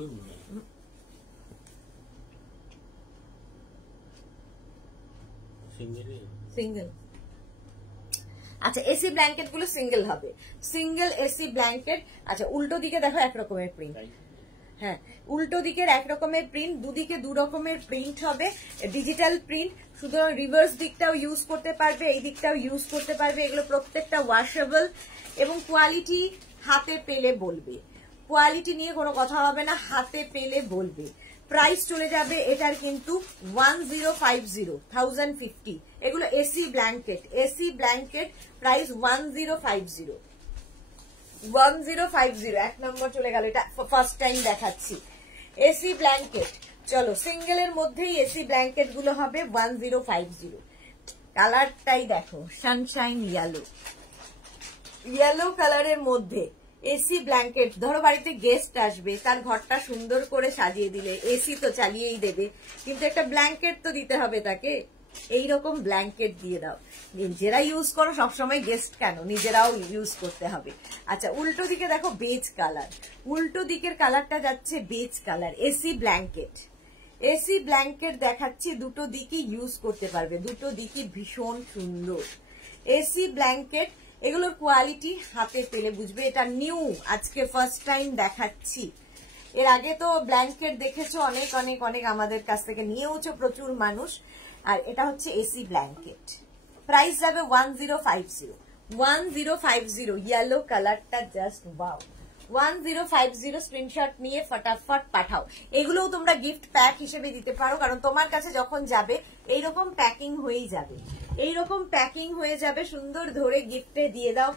সিঙ্গেল, আচ্ছা এসি ব্ল্যাঙ্কেট গুলো সিঙ্গেল হবে, সিঙ্গেল এসি ব্ল্যাঙ্কেট। আচ্ছা উল্টো দিকে দেখো এক রকমের প্রিন্ট, হ্যাঁ উল্টো দিকের এক রকমের প্রিন্ট, দুদিকে দু রকমের প্রিন্ট হবে, ডিজিটাল প্রিন্ট। শুধু রিভার্স দিকটাও ইউজ করতে পারবে, এই দিকটাও ইউজ করতে পারবে। এগুলো প্রত্যেকটা ওয়াশেবল এবং কোয়ালিটি হাতে পেলে বলবে, কোয়ালিটি নিয়ে কোনো কথা হবে না, হাতে পেলে বলবে। প্রাইস চলে যাবে এটার কিন্তু 1050 এগুলো AC blanket, AC blanket price 1050 এক নম্বর চলে গেল, এটা ফার্স্ট টাইম দেখাচ্ছি। এসি ব্ল্যাঙ্কেট, চলো সিঙ্গেলের মধ্যেই এসি ব্ল্যাঙ্কেট গুলো হবে 1050। কালারটাই দেখো সানশাইন ইয়েলো, ইয়েলো কালারের মধ্যে এসি ব্ল্যাঙ্কেট। ধরো বাড়িতে গেস্ট আসবে, তার ঘরটা সুন্দর করে সাজিয়ে দিলে, এসি তো চালিয়েই দেবে, কিন্তু একটা ব্ল্যাঙ্কেট তো দিতে হবে তাকে, এইরকম ব্ল্যাঙ্কেট দিয়ে দাও। নিজেরা ইউজ করো সবসময়, গেস্ট কেন, নিজেরাও ইউজ করতে হবে। আচ্ছা উল্টো দিকে দেখো বেজ কালার, উল্টো দিকের কালারটা যাচ্ছে beige colour, AC blanket. AC blanket দেখাচ্ছি, দুটো দিকই ইউজ করতে পারবে, দুটো দিকই ভীষণ সুন্দর এসি ব্ল্যাঙ্কেট। এগুলোর কোয়ালিটি হাতে পেলে বুঝবে, এটা নিউ, আজকে ফার্স্ট টাইম দেখাচ্ছি। এর আগে তো ব্ল্যাঙ্কেট দেখেছো অনেক অনেক অনেক, আমাদের কাছ থেকে নিয়েওছো প্রচুর মানুষ। আর এটা হচ্ছে এসি ব্ল্যাঙ্কেট, প্রাইস যাবে 1050 ইয়েলো কালারটা জাস্ট ওয়াও। 1050 স্ক্রিনশট নিয়ে ফটাফট পাঠাও। এগুলোও তোমরা গিফট প্যাক হিসেবে দিতে পারো, কারণ তোমার কাছে যখন যাবে এইরকম প্যাকিং হয়েই যাবে, এইরকম প্যাকিং হয়ে যাবে, সুন্দর ধরে গিফটে দিয়ে দাও,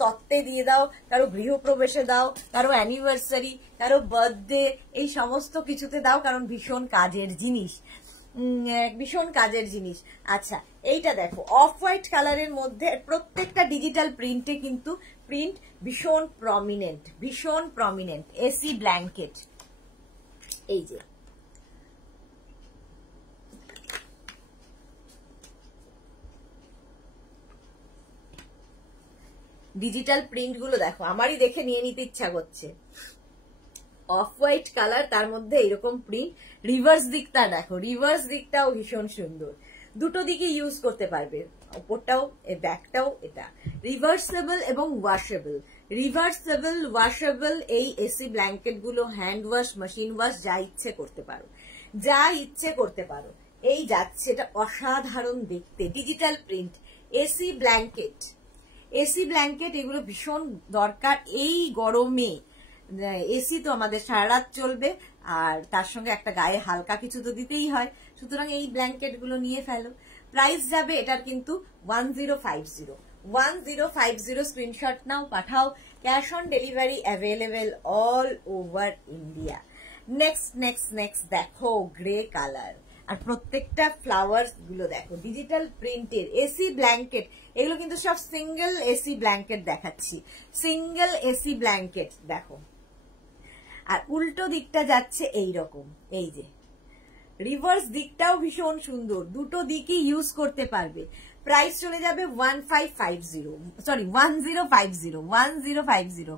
তত্ত্বে দিয়ে দাও, কারো গৃহপ্রবেশে দাও, কারো অ্যানিভার্সারি, কারো বার্থডে, এই সমস্ত কিছুতে দাও, কারণ ভীষণ কাজের জিনিস, ভীষণ কাজের জিনিস। আচ্ছা এইটা দেখো অফ হোয়াইট কালারের মধ্যে, প্রত্যেকটা ডিজিটাল প্রিন্টে কিন্তু প্রিন্ট ভীষণ প্রমিনেন্ট, ভীষণ প্রমিনেন্ট। এসি ব্ল্যাঙ্কেট, এই যে ডিজিটাল প্রিন্ট গুলো দেখো, আমারই দেখে নিয়ে নিতে ইচ্ছা করছে। অফ হোয়াইট কালার, তার মধ্যে এরকম প্রিন্ট। রিভার্স দিকটা দেখো, রিভার্স দিকটাও ভীষণ সুন্দর, দুটো দিকে ইউজ করতে পারবে, ওপরটাও ব্যাকটাও। এটা রিভার্সেবল এবং ওয়াশেবল, রিভার্সেবল ওয়াশেবল। এই এসি ব্ল্যাঙ্কেট গুলো হ্যান্ড ওয়াশ, মেশিন ওয়াশ, যা ইচ্ছে করতে পারো, যা ইচ্ছে করতে পারো। এই যাচ্ছে, এটা অসাধারণ দেখতে, digital print AC blanket, AC blanket এগুলো ভীষণ দরকার এই গরমে। এসি তো আমাদের সারা রাত চলবে, আর তার সঙ্গে একটা গায়ে হালকা কিছু তো দিতেই হয়, সুতরাং এই ব্ল্যাঙ্কেট গুলো নিয়ে ফেলো। প্রাইস যাবে এটার কিন্তু 1050 স্ক্রিনশট নাও, পাঠাও। Cash on delivery available all over India. Next next next দেখো গ্রে কালার, আর প্রত্যেকটা ফ্লাওয়ার্স গুলো দেখো, ডিজিটাল প্রিন্টের এসি ব্ল্যাঙ্কেট। এগুলো কিন্তু সব সিঙ্গেল এসি ব্ল্যাঙ্কেট দেখাচ্ছি, সিঙ্গেল এসি ব্ল্যাঙ্কেট দেখো। আর উল্টো দিকটা যাচ্ছে এইরকম, এই যে রিভার্স দিকটাও ভীষণ সুন্দর, দুটো দিকই ইউজ করতে পারবে। প্রাইস চলে যাবে 1050।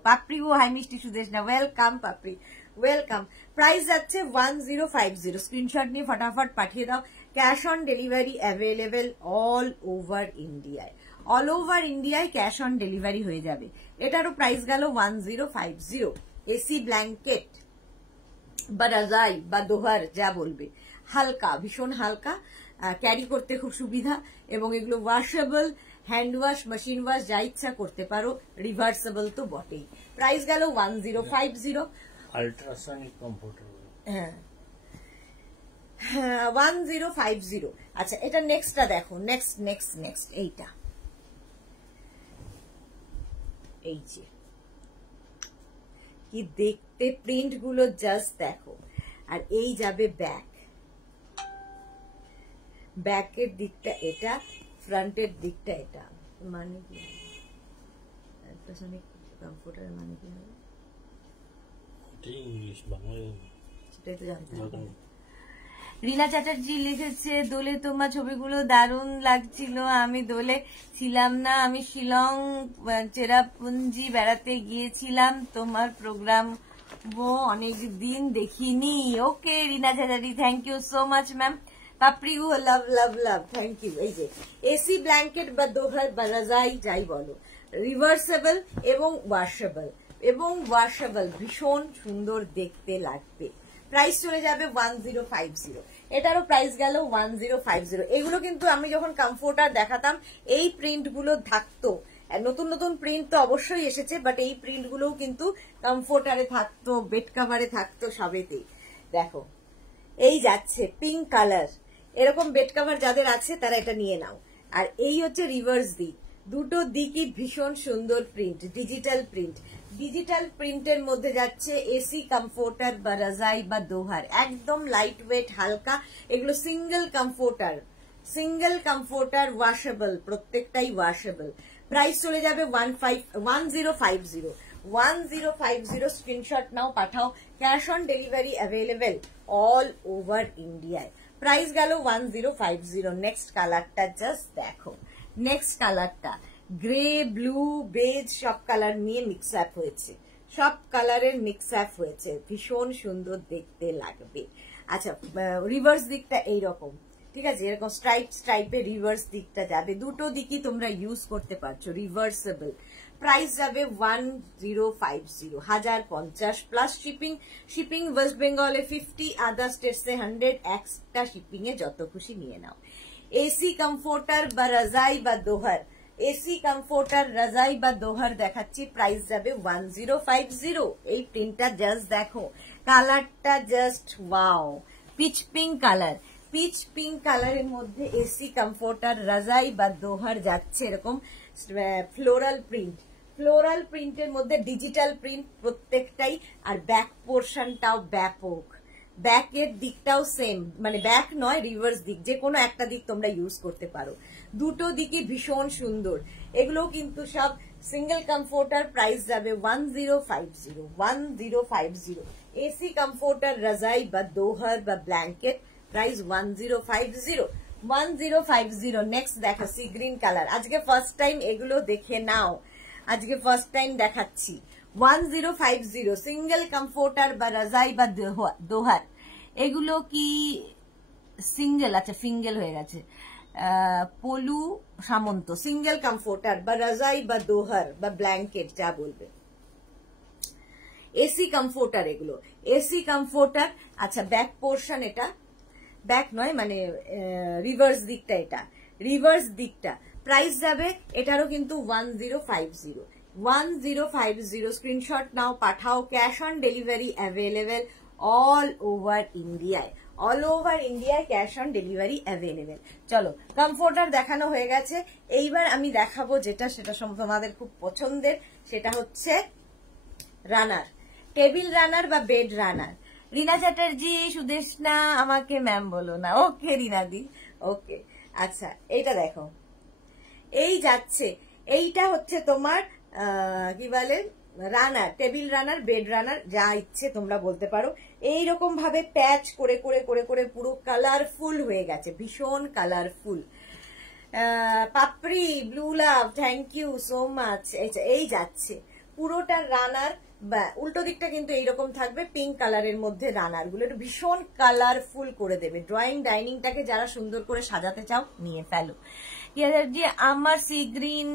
পাপড়ি ও হাই মিষ্টি সুদেশনা, ওয়েলকাম পাপড়ি, ওয়েলকাম। প্রাইস যাচ্ছে 1050, স্ক্রিনশট নিয়ে ফটাফট পাঠিয়ে দাও। Cash on delivery available all over ইন্ডিয়ায়, অল ওভার ইন্ডিয়ায় ক্যাশ অন ডেলিভারি হয়ে যাবে। এটারও প্রাইস গেল 1050। এসি ব্ল্যাঙ্কেট বা রাজাই বা দোহার যা বলবে, হালকা, ভীষণ হালকা, ক্যারি করতে খুব সুবিধা, এবং এগুলো washable, hand wash, machine wash, যা ইচ্ছা করতে পারো, রিভার্সেবল তো বটেই। প্রাইস গেল 1050। আল্ট্রাসনিক কমফোর্টেবল, হ্যাঁ 1050। আচ্ছা এটা নেক্সটটা দেখো, নেক্সট নেক্সট নেক্সট এইটা, এই যে কি দেখতে প্রিন্ট গুলো জাস্ট দেখো। আর এই যাবে ব্যাক, ব্যাকের দিকটা এটা, ফ্রন্টের দিকটা এটা। মানে কি আল্ট্রাসনিক কমফোর্টার মানে কি হবে? ইংলিশ বাংলা সেটাই তো জানতে হবে। রীনা চ্যাটার্জি লিখেছে, দোলে তোমার ছবিগুলো দারুণ লাগছিল, আমি দোলে ছিলাম না, আমি শিলং চেরাপুঞ্জি বেড়াতে গিয়েছিলাম, তোমার প্রোগ্রাম অনেক দিন দেখিনি। Okay Rina Chatterjee, thank you so much ma'am, পাপড়িগু love love love, thank you. এই যে এসি ব্ল্যাঙ্কেট বা দোহার বা রাজাই যাই বলো, রিভার্সেবল এবং ওয়াশেবল ভীষণ সুন্দর দেখতে লাগবে। প্রাইস চলে যাবে 1050, এটারও প্রাইস গেল 1050। এগুলো কিন্তু আমি যখন কমফোর্টার দেখাতাম এই প্রিন্ট গুলো থাকতো, নতুন নতুন প্রিন্ট তো অবশ্যই এসেছে, বাট এই প্রিন্ট গুলোও কিন্তু কমফোর্টারে থাকতো, বেড কাভারে থাকতো, সবেতেই। দেখো এই যাচ্ছে পিঙ্ক কালার, এরকম বেড কাভার যাদের আছে তারা এটা নিয়ে নাও। আর এই হচ্ছে রিভার্স দিক, দুটো দিকই ভীষণ সুন্দর প্রিন্ট, ডিজিটাল প্রিন্টের মধ্যে যাচ্ছে এসি কমফোর্টার বা রাজাই বা দোহার, একদম লাইট ওয়েট হালকা। এগুলো সিঙ্গেল কমফোর্টার ওয়াশেবল, প্রত্যেকটাই ওয়াশেবল। প্রাইস চলে যাবে 1050। স্ক্রিনশট নাও, পাঠাও। Cash on delivery available all over ইন্ডিয়ায়। প্রাইস গেল 1050। নেক্সট কালারটা জাস্ট দেখো, নেক্সট কালারটা গ্রে, ব্লু, বেজ সব কালার নিয়ে মিক্স আপ হয়েছে, সব কালারের মিক্স আপ হয়েছে, ভীষণ সুন্দর দেখতে লাগবে। আচ্ছা, রিভার্স দিকটা এইরকম, ঠিক আছে, এরকম স্ট্রাইপের রিভার্স দিকটা যাবে, দুটো দিকই তোমরা ইউজ করতে পারছো, রিভার্সেবল। প্রাইস যাবে 1050, 1050 প্লাস শিপিং ওয়েস্ট বেঙ্গলে 50, আদার স্টেটসে 100, একটা শিপিং এ যত খুশি নিয়ে নাও। এসি কমফোর্টার বা রাজাই বা দোহার, এসি কমফোর্টার রাজাই বা দোহার দেখাচ্ছি, প্রাইস যাবে 1050। এই প্রিন্টটা জাস্ট দেখো, কালারটা জাস্ট ওয়াও, পিচ পিঙ্ক কালারের মধ্যে এসি কমফোর্টার রাজাই বা দোহার যাচ্ছে, এরকম ফ্লোরাল প্রিন্টের মধ্যে ডিজিটাল প্রিন্ট প্রত্যেকটাই। আর ব্যাক পোর্শনটাও ব্যাপক, ব্যাকের দিকটাও সেম, মানে ব্যাক নয় রিভার্স দিক, যে কোনো একটা দিক তোমরা ইউজ করতে পারো, দুটো দিকই ভীষণ সুন্দর। এগুলো কিন্তু সব সিঙ্গেল কমফোর্টার, প্রাইস যাবে 1050। এসি কমফোর্টার রাজাই বা দোহার বা ব্ল্যাঙ্কেট, প্রাইস 1050। নেক্সট দেখো সি গ্রিন কালার, আজকে ফার্স্ট টাইম এগুলো দেখে নাও, আজকে ফার্স্ট টাইম দেখাচ্ছি। 1050 সিঙ্গেল কমফোর্টার বা রাজাই বা দোহার। এগুলো কি সিঙ্গেল? আচ্ছা ফিঙ্গেল হয়ে গেছে। পলু সামন্ত, সিঙ্গেল কমফোর্টার বা রাজাই বা দোহার বা ব্ল্যাঙ্কেট যা বলবে, এসি কমফোর্টার এগুলো, এসি কমফোর্টার। আচ্ছা ব্যাক পোর্শন, এটা ব্যাক নয় মানে রিভার্স দিকটা, এটা রিভার্স দিকটা। প্রাইস যাবে এটারও কিন্তু 1050। স্ক্রিনশট নাও, পাঠাও। Cash on delivery available all over ইন্ডিয়ায়, ক্যাশ অন ডেলিভারি অ্যাভেলেবেল। চলো কমফোর্টার দেখানো হয়ে গেছে, এইবার আমি দেখাবো যেটা, সেটা তোমাদের খুব পছন্দের, সেটা হচ্ছে রানার, টেবিল রানার বা বেড রানার। রিনা চ্যাটার্জি, সুদেশনা, আমাকে ম্যাম বলো না, ওকে রিনা দি, ওকে। আচ্ছা এইটা দেখো, এই যাচ্ছে, এইটা হচ্ছে তোমার কি বলে রানার, টেবিল রানার, বেড রানার, যা ইচ্ছে তোমরা বলতে পারো। এইরকম ভাবে প্যাচ করে করে করে করে পুরো কালারফুল হয়ে গেছে, ভীষণ colourful. Papri blue love, thank you so much. এই যাচ্ছে পুরোটা রানার, উল্টো দিকটা কিন্তু এইরকম থাকবে, পিঙ্ক কালারের মধ্যে রানার গুলো একটু ভীষণ কালারফুল করে দেবে। ড্রয়িং ডাইনিংটাকে যারা সুন্দর করে সাজাতে চাও নিয়ে ফেলো। যে আমার সি গ্রিন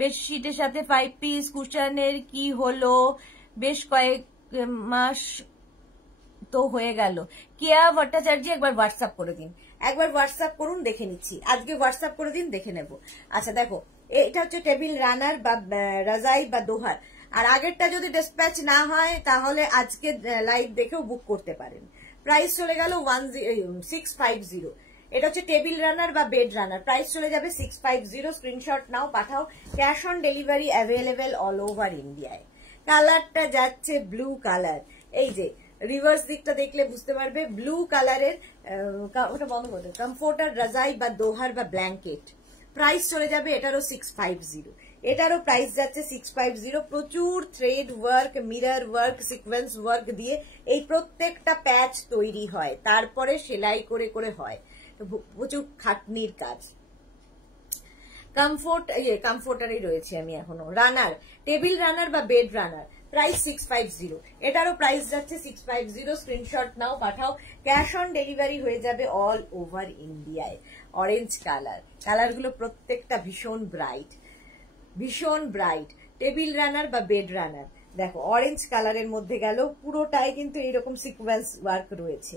বেডশিটের সাথে 5 পিস কুশনের কি হলো, বেশ কয়েক মাস তো হয়ে গেল। কেয়া ভট্টাচার্য একবার হোয়াটসঅ্যাপ করে দিন, একবার হোয়াটসঅ্যাপ করুন, দেখে নিচ্ছি, আজকে হোয়াটসঅ্যাপ করে দিন, দেখে নেব। আচ্ছা দেখো, এটা হচ্ছে টেবিল রানার বা রাজাই বা দোহার। আর আগেরটা যদি ডিসপ্যাচ না হয় তাহলে আজকে লাইভ দেখেও বুক করতে পারেন। প্রাইস চলে গেল 650। এটা হচ্ছে টেবিল রানার বা বেড রানার, প্রাইস চলে যাবে 650। স্ক্রিনশট নাও, পাঠাও। Cash on delivery available all over ইন্ডিয়ায়। কালারটা যাচ্ছে ব্লু কালার, এই যে রিভার্স দিকটা দেখলে বুঝতে পারবে, ব্লু কালারের, ওটা বন্ধ করতে, কমফোর্টার রাজাই বা দোহার বা ব্ল্যাঙ্কেট। প্রাইস চলে যাবে এটারও 650, এটারও প্রাইস যাচ্ছে 650। প্রচুর thread work, mirror work, sequence work দিয়ে এই প্রত্যেকটা প্যাচ তৈরি হয়, তারপরে সেলাই করে করে হয়, প্রচুর খাটনির কাজ। কমফোর্টারই রয়েছে আমি এখনো। রানার, টেবিল রানার বা বেড রানার, প্রাইস 650, এটারও প্রাইস যাচ্ছে 650। স্ক্রিনশট নাও, পাঠাও। ক্যাশ অন ডেলিভারি হয়ে যাবে অল ওভার ইন্ডিয়ায়। অরেঞ্জ কালারগুলো প্রত্যেকটা ভীষণ ব্রাইট, ভীষণ ব্রাইট। টেবিল রানার বা বেড রানার দেখো, অরেঞ্জ কালারের মধ্যে গেল, পুরোটাই কিন্তু এইরকম সিকোয়েন্স ওয়ার্ক রয়েছে।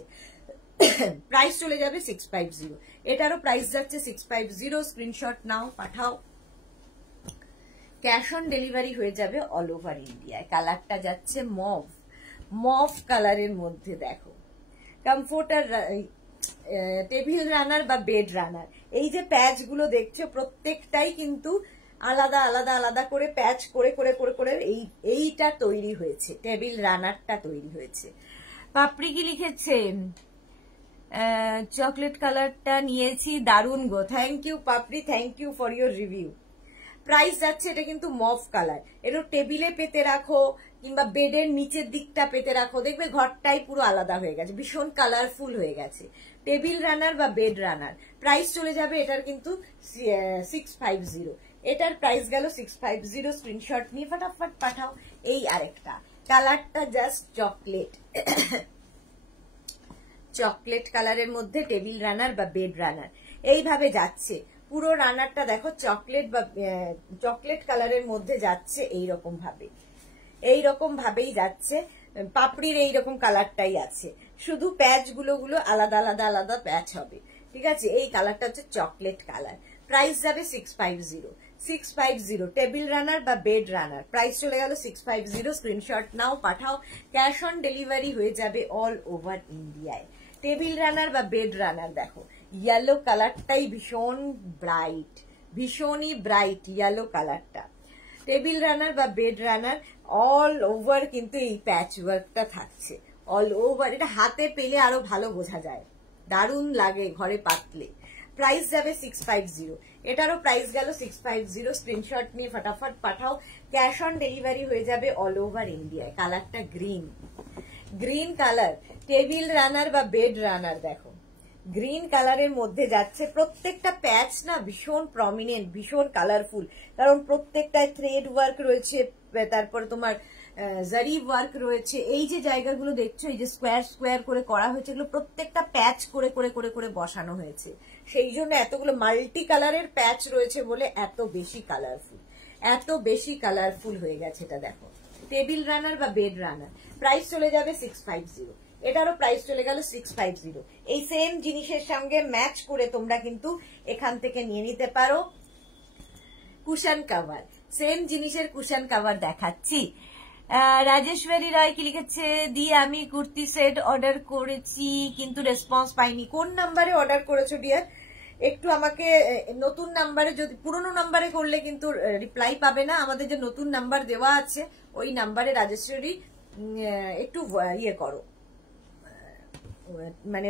প্রাইস চলে যাবে 650, এটারও প্রাইস যাচ্ছে 650। স্ক্রিনশট নাও, পাঠাও। ক্যাশ অন ডেলিভারি হয়ে যাবে অল ওভার ইন্ডিয়ায়। কালারটা যাচ্ছে মভ কালারের মধ্যে দেখো, কমফোর্টার টেবিল রানার বা বেড রানার। এই যে প্যাচ গুলো দেখছো প্রত্যেকটাই কিন্তু আলাদা আলাদা আলাদা করে প্যাচ করে করে করে করে এইটা তৈরি হয়েছে, টেবিল রানারটা তৈরি হয়েছে। পাপড়ি কি লিখেছেন? চকলেট কালারটা নিয়েছি, দারুন গো, thank you Papri, thank you for your review. Price যাচ্ছে, এটা কিন্তু মভ কালার, এটা টেবিলে পেতে রাখো কিংবা বেডের নিচের দিকটা পেতে রাখো, দেখবে ঘরটাই পুরো আলাদা হয়ে গেছে, ভীষণ কালারফুল হয়ে গেছে। টেবিল রানার বা বেড রানার। প্রাইস চলে যাবে এটার কিন্তু 650, এটার প্রাইস গেল 650। স্ক্রিনশট নিয়ে ফটাফট পাঠাও। এই আরেকটা কালারটা জাস্ট চকলেট কালারের মধ্যে টেবিল রানার বা বেড রানার এইভাবে যাচ্ছে। পুরো রানারটা দেখো চকলেট কালারের মধ্যে যাচ্ছে, এইরকম ভাবেই যাচ্ছে। পাপড়ির এইরকম কালারটাই আছে, শুধু প্যাচ গুলো আলাদা আলাদা আলাদা প্যাচ হবে, ঠিক আছে। এই কালারটা হচ্ছে চকলেট কালার। প্রাইস যাবে 650, টেবিল রানার বা বেড রানার। প্রাইস চলে গেল 650। স্ক্রিনশট নাও, পাঠাও। ক্যাশ অন ডেলিভারি হয়ে যাবে অল ওভার ইন্ডিয়ায়। টেবিল রানার বা বেড রানার দেখো, ইয়েলো কালারটাই ভীষণই ব্রাইট ইয়েলো কালারটা। টেবিল রানার বা বেড রানার অল ওভার কিন্তু এই প্যাচ ওয়ার্কটা থাকছে, অল ওভার। এটা হাতে পেলে আরো ভালো বোঝা যায়, দারুণ লাগে ঘরে পাতলে। প্রাইস যাবে 650, এটারও প্রাইস গেল 650। স্ক্রিনশট নিয়ে ফটাফট পাঠাও। ক্যাশ অন ডেলিভারি হয়ে যাবে অল ওভার ইন্ডিয়ায়। কালারটা গ্রিন কালার, টেবিল রানার বা বেড রানার দেখো, গ্রিন কালারের মধ্যে যাচ্ছে। প্রত্যেকটা প্যাচ না ভীষণ প্রমিনেন্ট, ভীষণ কালারফুল, কারণ প্রত্যেকটায় থ্রেড ওয়ার্ক রয়েছে, তারপরে তোমার জারি ওয়ার্ক রয়েছে। এই যে জায়গাগুলো দেখছো, এই যে স্কোয়ার করে করা হয়েছে, এগুলো প্রত্যেকটা প্যাচ করে করে করে করে বসানো হয়েছে। সেই জন্য এতগুলো মাল্টি কালারের প্যাচ রয়েছে বলে এত বেশি কালারফুল হয়ে গেছে। এটা দেখো, টেবিল রানার বা বেড রানার। প্রাইস চলে যাবে 650, এটারও প্রাইস চলে গেল 650। এই সেম জিনিসের সঙ্গে ম্যাচ করে তোমরা কিন্তু এখান থেকে নিয়ে নিতে পারো কুশন কভার। সেম জিনিসের কুশন কভার দেখাচ্ছি। রাজেশ্বরী রায় কি লিখেছে? আমি কুর্তি সেট অর্ডার করেছি কিন্তু রেসপন্স পাইনি। কোন নাম্বারে অর্ডার করেছো ডিয়ার? একটু আমাকে নতুন নাম্বারে, যদি পুরনো নাম্বারে করলে কিন্তু রিপ্লাই পাবে না। আমাদের যে নতুন নাম্বার দেওয়া আছে ওই নাম্বারে রাজেশ্বরী একটু ইয়ে করো, মানে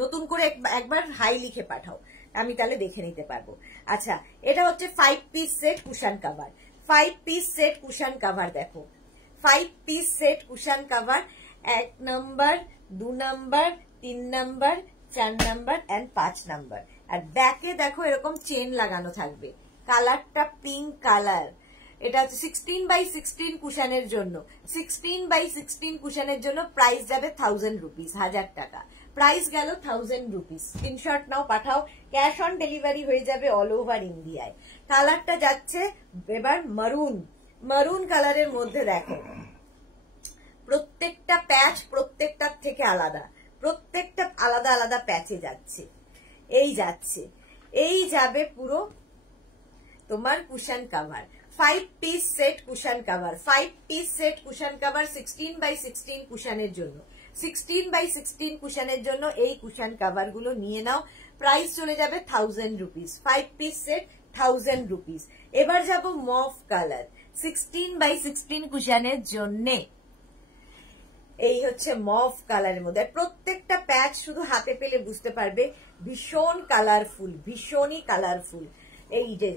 নতুন করে একবার হাই লিখে পাঠাও, আমি তাহলে দেখে নিতে পারবো। আচ্ছা, এটা হচ্ছে 5 piece set cushion cover. 5 piece set cushion cover দেখো, 5 piece set cushion cover. 1 number, 2 number, 3 number, 4 number and 5 number. আর ব্যাকে দেখো এরকম চেন লাগানো থাকবে। কালারটা পিঙ্ক কালার। এটা হচ্ছে 16x16 কুশনের জন্য। 16x16 কুশনের জন্য প্রাইস যাবে 1000 রুপিস, 1000 টাকা। প্রাইস গেল 1000 রুপিস। স্ক্রিনশট নাও, পাঠাও। ক্যাশ অন ডেলিভারি হয়ে যাবে অল ওভার ইন্ডিয়ায়। কালারটা যাচ্ছে এবার মারুন কালারের মধ্যে দেখো, প্রত্যেকটা প্যাচ প্রত্যেকটার থেকে আলাদা, প্রত্যেকটা আলাদা আলাদা প্যাচে যাচ্ছে। এই যাবে পুরো তোমার cushion cover. 5 piece set cushion cover, 5 piece set cushion cover 16x16 কুশনের জন্য। 16x16 কুশনের জন্য এই কুশন কভার গুলো নিয়ে নাও। প্রাইস চলে যাবে 1000 রুপিস। 5 piece set 1000 rupees. এবার যাব মভ কালার, 16x16 কুশনের জন্য। এই হচ্ছে মভ কালারের মধ্যে, প্রত্যেকটা প্যাচ শুধু হাতে পেলে বুঝতে পারবে ভীষণ কালারফুল, ভীষণই কালারফুল। এই যে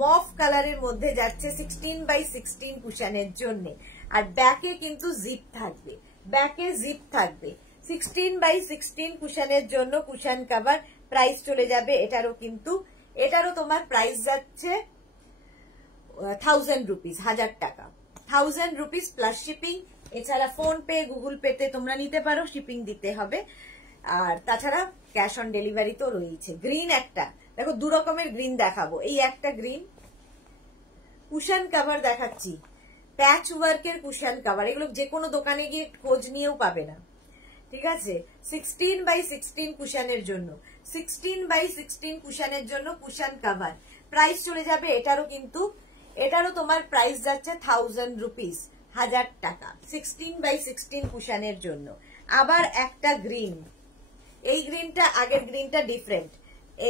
মভ কালারের মধ্যে যাচ্ছে 16x16 কুশনের জন্য। আর ব্যাকে কিন্তু জিপ থাকবে, ব্যাকে জিপ থাকবে। 16x16 কুশনের জন্য কুশন কভার। প্রাইস চলে যাবে এটারও তোমার প্রাইস যাচ্ছে 1000 রুপিস, 1000 টাকা। 1000 রুপিস প্লাস শিপিং। এছাড়া ফোন পে, গুগল পেতে তোমরা নিতে পারো, শিপিং দিতে হবে। আর তাছাড়া ক্যাশ অন ডেলিভারি তো রয়েছে। গ্রিন একটা দেখো, 2 রকমের গ্রিন দেখাবো। এই একটা গ্রিন কুশন কভার দেখাচ্ছি, প্যাচ ওয়ার্কের কুশন কভার। এগুলো যে কোনো দোকানে গিয়ে খোঁজ নিয়েও পাবে না, ঠিক আছে। 16x16 কুশনের জন্য, 16x16 কুশনের জন্য কুশন কভার। প্রাইস চলে যাবে এটারও, কিন্তু এটারও তোমার প্রাইস যাচ্ছে 1000 রুপিস, 1000 টাকা 16x16 কুশনের জন্য। আবার একটা গ্রিন, এই গ্রিনটা আগের গ্রিনটা ডিফারেন্ট।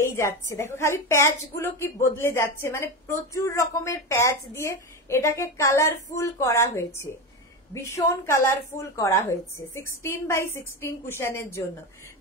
এই যাচ্ছে দেখো, খালি প্যাচ গুলো কি বদলে যাচ্ছে, মানে প্রচুর রকমের প্যাচ দিয়ে এটাকে কালারফুল করা হয়েছে, ভীষণ কালারফুল করা হয়েছে। 16x16 কুশনের জন্য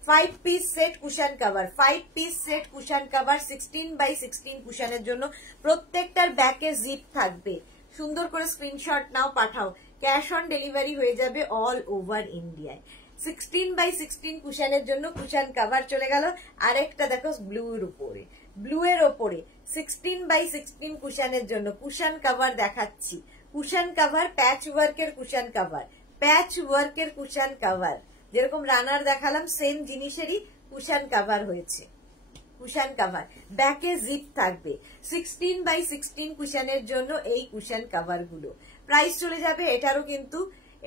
5 piece set cushion cover, 5 piece set cushion cover 16x16 কুশনের জন্য। প্রত্যেকটার ব্যাকে জিপ থাকবে। সুন্দর করে স্ক্রিনশট নাও, পাঠাও। ক্যাশ অন ডেলিভারি হয়ে যাবে অল ওভার ইন্ডিয়ায়। 16x16 কুশনের জন্য কুশন কভার চলে গেল। আরেকটা দেখো ব্লুর উপরে, ব্লু এর ওপরে 16x16 কুশনের জন্য কুশন কভার দেখাচ্ছি। কুশন কভার প্যাচ ওয়ার্কের কুশন কভার, প্যাচ ওয়ার্কের কুশন কভার, যেরকম রানার দেখালাম সেম জিনিসেরই কুশন কভার হয়েছে। কুশন কভার ব্যাকে জিপ থাকবে। 16x16 কুশনের জন্য এই কুশন কভার গুলো প্রাইস চলে যাবে এটারও, কিন্তু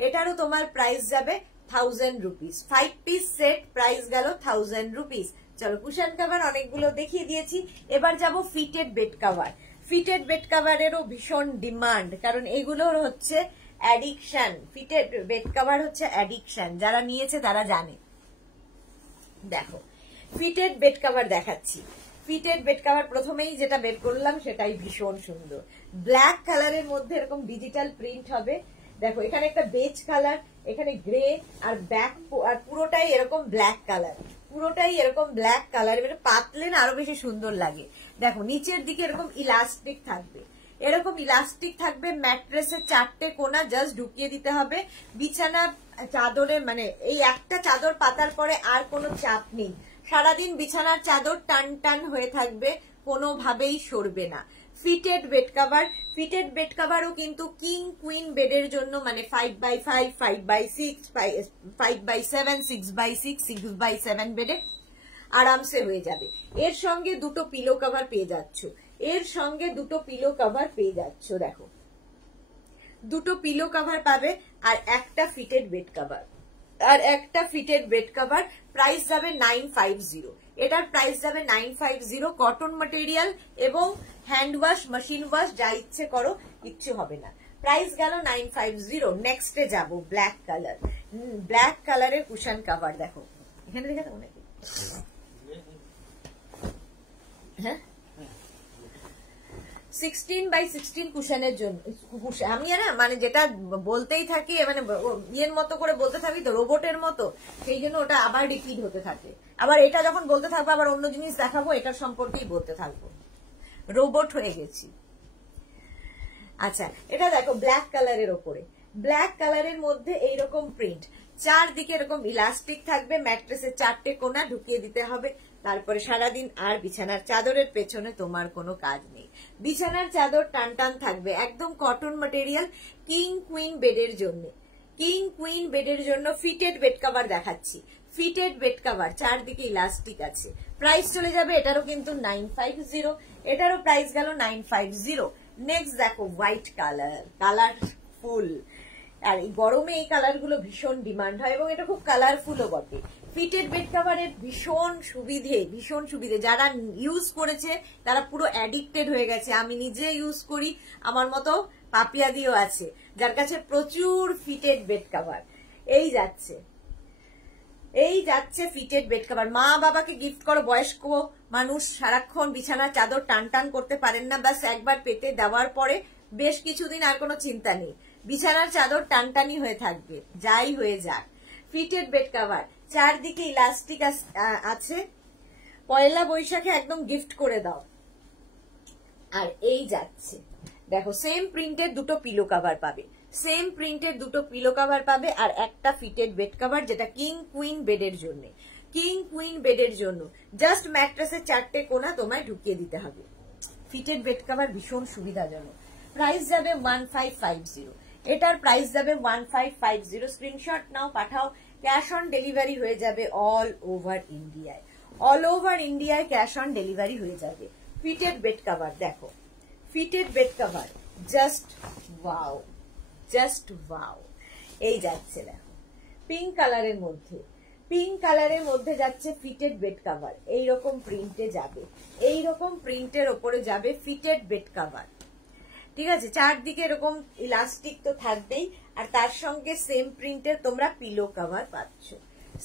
এটারও তোমার প্রাইস যাবে 1000 রুপিস। 5 পিস সেট প্রাইস গেল 1000 রুপিস। চলো, কুশন কভার অনেকগুলো দেখিয়ে দিয়েছি। এবার যাব fitted bed cover. Fitted bed কভারেরও ভীষণ ডিমান্ড, কারণ এগুলোর হচ্ছে অ্যাডিকশন। ফিটেড বেড কভার হচ্ছে অ্যাডিকশন, যারা নিয়েছে তারা জানে। দেখো ফিটেড বেড কভার দেখাচ্ছি। ফিটেড বেড কভার প্রথমেই যেটা বের করলাম সেটাই ভীষণ সুন্দর, ব্ল্যাক কালারের মধ্যে এরকম ডিজিটাল প্রিন্ট হবে। দেখো এখানে একটা বেজ কালার, এখানে গ্রে, আর ব্যাক আর পুরোটাই এরকম ব্ল্যাক কালার, পুরোটাই এরকম ব্ল্যাক কালার। এবারে পাতলে না আরো বেশি সুন্দর লাগে। দেখো নিচের দিকে এরকম ইলাস্টিক থাকবে, এরকম ইলাস্টিক থাকবে। ম্যাট্রেসের 4টে কোনা জাস্ট ঢুকিয়ে দিতে হবে। বিছানা চাদরে, মানে এই একটা চাদর পাতার পরে আর কোনো চাপ নেই। সারাদিন বিছানার চাদর টান টান হয়ে থাকবে, কোনোভাবেই সরবে না। Fitted bed cover, fitted bed কভারও কিন্তু কিং কুইন বেডের জন্য, মানে 5x5, 5x6, 5x7, 6x6, 6x7 বেডে আরামসে হয়ে যাবে। এর সঙ্গে দুটো পিলো কভার পেয়ে যাচ্ছ, এর সঙ্গে দুটো পিলো কভার পেয়ে যাচ্ছ। দেখো দুটো পিলো কভার পাবে আর একটা ফিটেড বেড কভার, আর একটা ফিটেড বেড কভার। প্রাইস যাবে 950। এটার প্রাইস যাবে 950। কটন ম্যাটেরিয়াল এবং হ্যান্ড ওয়াশ, মেশিন ওয়াশ, যা ইচ্ছে করো, কিচ্ছু হবে না। প্রাইস গেল 950। নেক্সটে যাব ব্ল্যাক কালার। ব্ল্যাক কালারের কুশন কভার দেখো, এখানে দেখে দাও নাকি? হ্যাঁ, 16x16 কুশনের জন্য। আমি না মানে যেটা বলতেই থাকি, মানে ইয়ের মতো করে বলতে থাকি তো, রোবটের মতো, সেই জন্য ওটা আবার রিপিট হতে থাকে। আবার এটা যখন বলতে থাকবো আবার অন্য জিনিস দেখাবো, এটার সম্পর্কেই বলতে থাকবো, রোবট হয়ে গেছি। আচ্ছা, এটা দেখো ব্ল্যাক কালারের ওপরে, ব্ল্যাক কালারের মধ্যে এইরকম প্রিন্ট, চারদিকে এরকম ইলাস্টিক থাকবে। ম্যাট্রেসের 4টে কোনা ঢুকিয়ে দিতে হবে। তারপরে সারাদিন আর বিছানার চাদরের পেছনে তোমার কোনো কাজ নেই। বিছানার চাদর টান টান থাকবে, একদম কটন ম্যাটেরিয়াল। কিং কুইন বেডের জন্য, কিং কুইন বেডের জন্য ফিটেড বেড কভার দেখাচ্ছি। ফিটেড বেড কভার, চারদিকে ইলাস্টিক আছে। প্রাইস চলে যাবে এটারও কিন্তু 950। এটারও প্রাইস গেল 950। নেক্সট দেখো হোয়াইট কালার, কালারফুল। আর এই গরমে এই কালার গুলো ভীষণ ডিমান্ড হয় এবং এটা খুব কালারফুলও বটে। ফিটেড বেড কভারের ভীষণ সুবিধে, ভীষণ সুবিধে। যারা ইউজ করেছে তারা পুরো অ্যাডিক্টেড হয়ে গেছে। আমি নিজে ইউজ করি, আমার মতো পাপিয়াদিও আছে যার কাছে প্রচুর ফিটেড বেড কভার। এই যাচ্ছে, এই যাচ্ছে ফিটেড বেড কভার। মা বাবাকে গিফট করো, বয়স্ক মানুষ সারাক্ষণ বিছানার চাদর টান টান করতে পারেন না, বাস একবার পেতে দেওয়ার পরে বেশ কিছুদিন আর কোনো চিন্তা নেই, বিছানার চাদর টানটানি হয়ে থাকবে, যাই হয়ে যাক। ফিটেড বেড কভার, চারদিকে ইলাস্টিক আছে। পয়লা বৈশাখে একদম গিফট করে দাও। আর এই যাচ্ছে দেখো, সেম প্রিন্টের দুটো পিলো কভার পাবে, সেম প্রিন্টের দুটো পিলো কভার পাবে, আর একটা ফিটেড বেড কভার, যেটা কিং কুইন বেডের জন্য। কিং কুইন বেডের জন্য জাস্ট ম্যাট্রেসের 4টে কোনা তোমায় ঢুকিয়ে দিতে হবে। ফিটেড বেড কভার ভীষণ সুবিধাজনক। প্রাইস যাবে 1550। এটার প্রাইস যাবে 1550। স্ক্রিনশট নাও, পাঠাও। ক্যাশ অন ডেলিভারি হয়ে যাবে অল ওভার ইন্ডিয়ায়। অল ওভার ইন্ডিয়ায় ক্যাশ অন ডেলিভারি হয়ে যাবে। ফিটেড বেড কভার দেখো, fitted bed cover just wow, just wow. এই যাচ্ছে দেখো পিঙ্ক কালারের মধ্যে, পিঙ্ক কালারের মধ্যে যাচ্ছে ফিটেড বেড কভার। এইরকম প্রিন্টে যাবে, এইরকম প্রিন্টের ওপরে যাবে ফিটেড বেড কভার। ঠিক আছে, চারদিকে এরকম ইলাস্টিক তো থাকবেই, আর তার সঙ্গে সেম প্রিন্টের তোমরা পিলো কভার পাচ্ছ।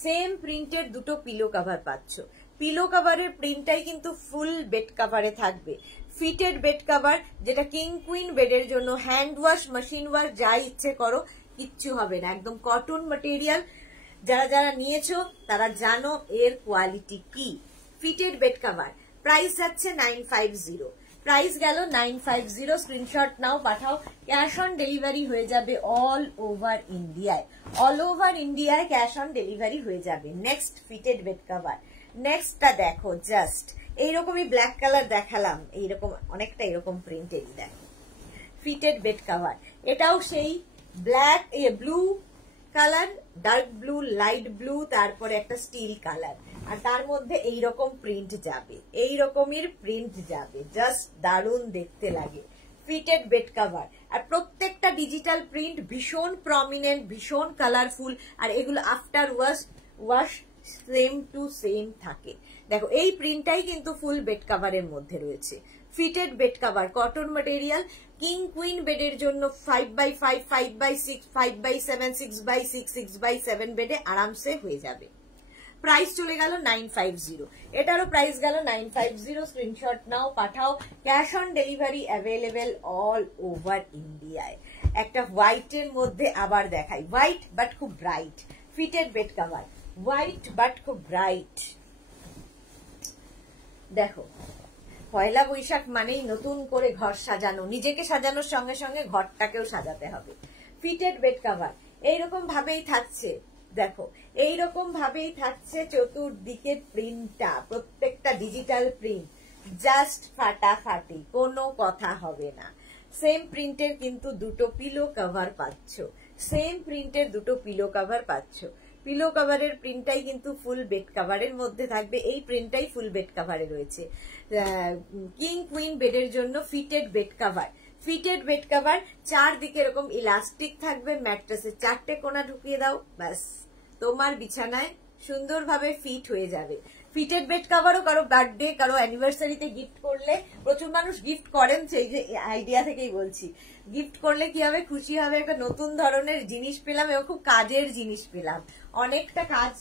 সেম প্রিন্টের দুটো পিলো কভার পাচ্ছ। পিলো কভারের প্রিন্টটাই কিন্তু ফুল বেড কভারে থাকবে। ফিটেড বেড কভার, যেটা কিং কুইন বেডের জন্য হ্যান্ড ওয়াশ, মেশিন ওয়াশ যা ইচ্ছে করো, কিচ্ছু হবে না। একদম কটন ম্যাটেরিয়াল। যারা যারা নিয়েছো তারা জানো এর কোয়ালিটি কি। ফিটেড বেড কভার প্রাইস যাচ্ছে 950। প্রাইস গেল 950। স্ক্রিনশট নাও, পাঠাও। ক্যাশ অন ডেলিভারি হয়ে যাবে অল ওভার ইন্ডিয়ায়। অল ওভার ইন্ডিয়ায় ক্যাশ অন ডেলিভারি হয়ে যাবে। নেক্সট ফিটেড বেড কভার, নেক্সটটা দেখো জাস্ট এইরকমই ব্ল্যাক কালার দেখালাম, এইরকম অনেকটা এরকম প্রিন্টেরই দেখো ফিটেড বেড কভার। এটাও সেই black, blue colour, dark blue, light blue, তারপরে একটা স্টিল কালার, আর তার মধ্যে এইরকম প্রিন্ট যাবে, এইরকমের প্রিন্ট যাবে। জাস্ট দারুণ দেখতে লাগে ফিটেড বেড কভার। আর প্রত্যেকটা ডিজিটাল প্রিন্ট ভীষণ প্রমিনেন্ট, ভীষণ কালারফুল, আর এগুলো after wash same to same থাকে। দেখো এই প্রিন্টটাই কিন্তু ফুল বেড কভারের মধ্যে রয়েছে। Fitted bed cover, cotton material, king queen বেডের জন্য 5x5, 5x6, 5x7, 6x6, 6x7 বেডে আরামসে হয়ে যাবে। প্রাইস চলে গেল 950। এটারও প্রাইস গেল 950। স্ক্রিনশট নাও, পাঠাও। Cash on delivery available all over ইন্ডিয়ায়। একটা হোয়াইটের মধ্যে আবার দেখাই, হোয়াইট বাট খুব bright. Fitted bed cover, white but খুব ব্রাইট। দেখো পয়লা বৈশাখ মানেই নতুন করে ঘর সাজানো, নিজেকে সাজানোর সঙ্গে সঙ্গে ঘরটাকেও সাজাতে হবে। ফিটেড বেড কভার এইরকম ভাবেই থাকছে, দেখো এইরকম ভাবেই থাকছে চতুর্দিকে প্রিন্টটা, প্রত্যেকটা ডিজিটাল প্রিন্ট জাস্ট ফাটাফাটি, কোনো কথা হবে না। সেম প্রিন্টের কিন্তু দুটো পিলো কভার পাচ্ছ, সেম প্রিন্টের দুটো পিলো কভার পাচ্ছ। পিলো কভারের প্রিন্টটাই কিন্তু ফুল বেড কভারের মধ্যে থাকবে, এই প্রিন্টটাই ফুল বেড কভারে রয়েছে। কিং কুইন বেডের জন্য fitted bed cover. Fitted bed cover চারদিকে এরকম ইলাস্টিক থাকবে, ম্যাট্রেসে চারটে কোনা ঢুকিয়ে দাও, ব্যাস তোমার বিছানায় সুন্দরভাবে ফিট হয়ে যাবে। ফিটেড বেড কভারও কারো বার্থডে, কারো অ্যানিভার্সারিতে গিফট করলে, প্রচুর মানুষ গিফট করেন, সেই যে আইডিয়া থেকেই বলছি, গিফট করলে কি হবে, খুশি হবে, একটা নতুন ধরনের জিনিস পেলাম এবং খুব কাজের জিনিস পেলাম, অনেকটা কাজ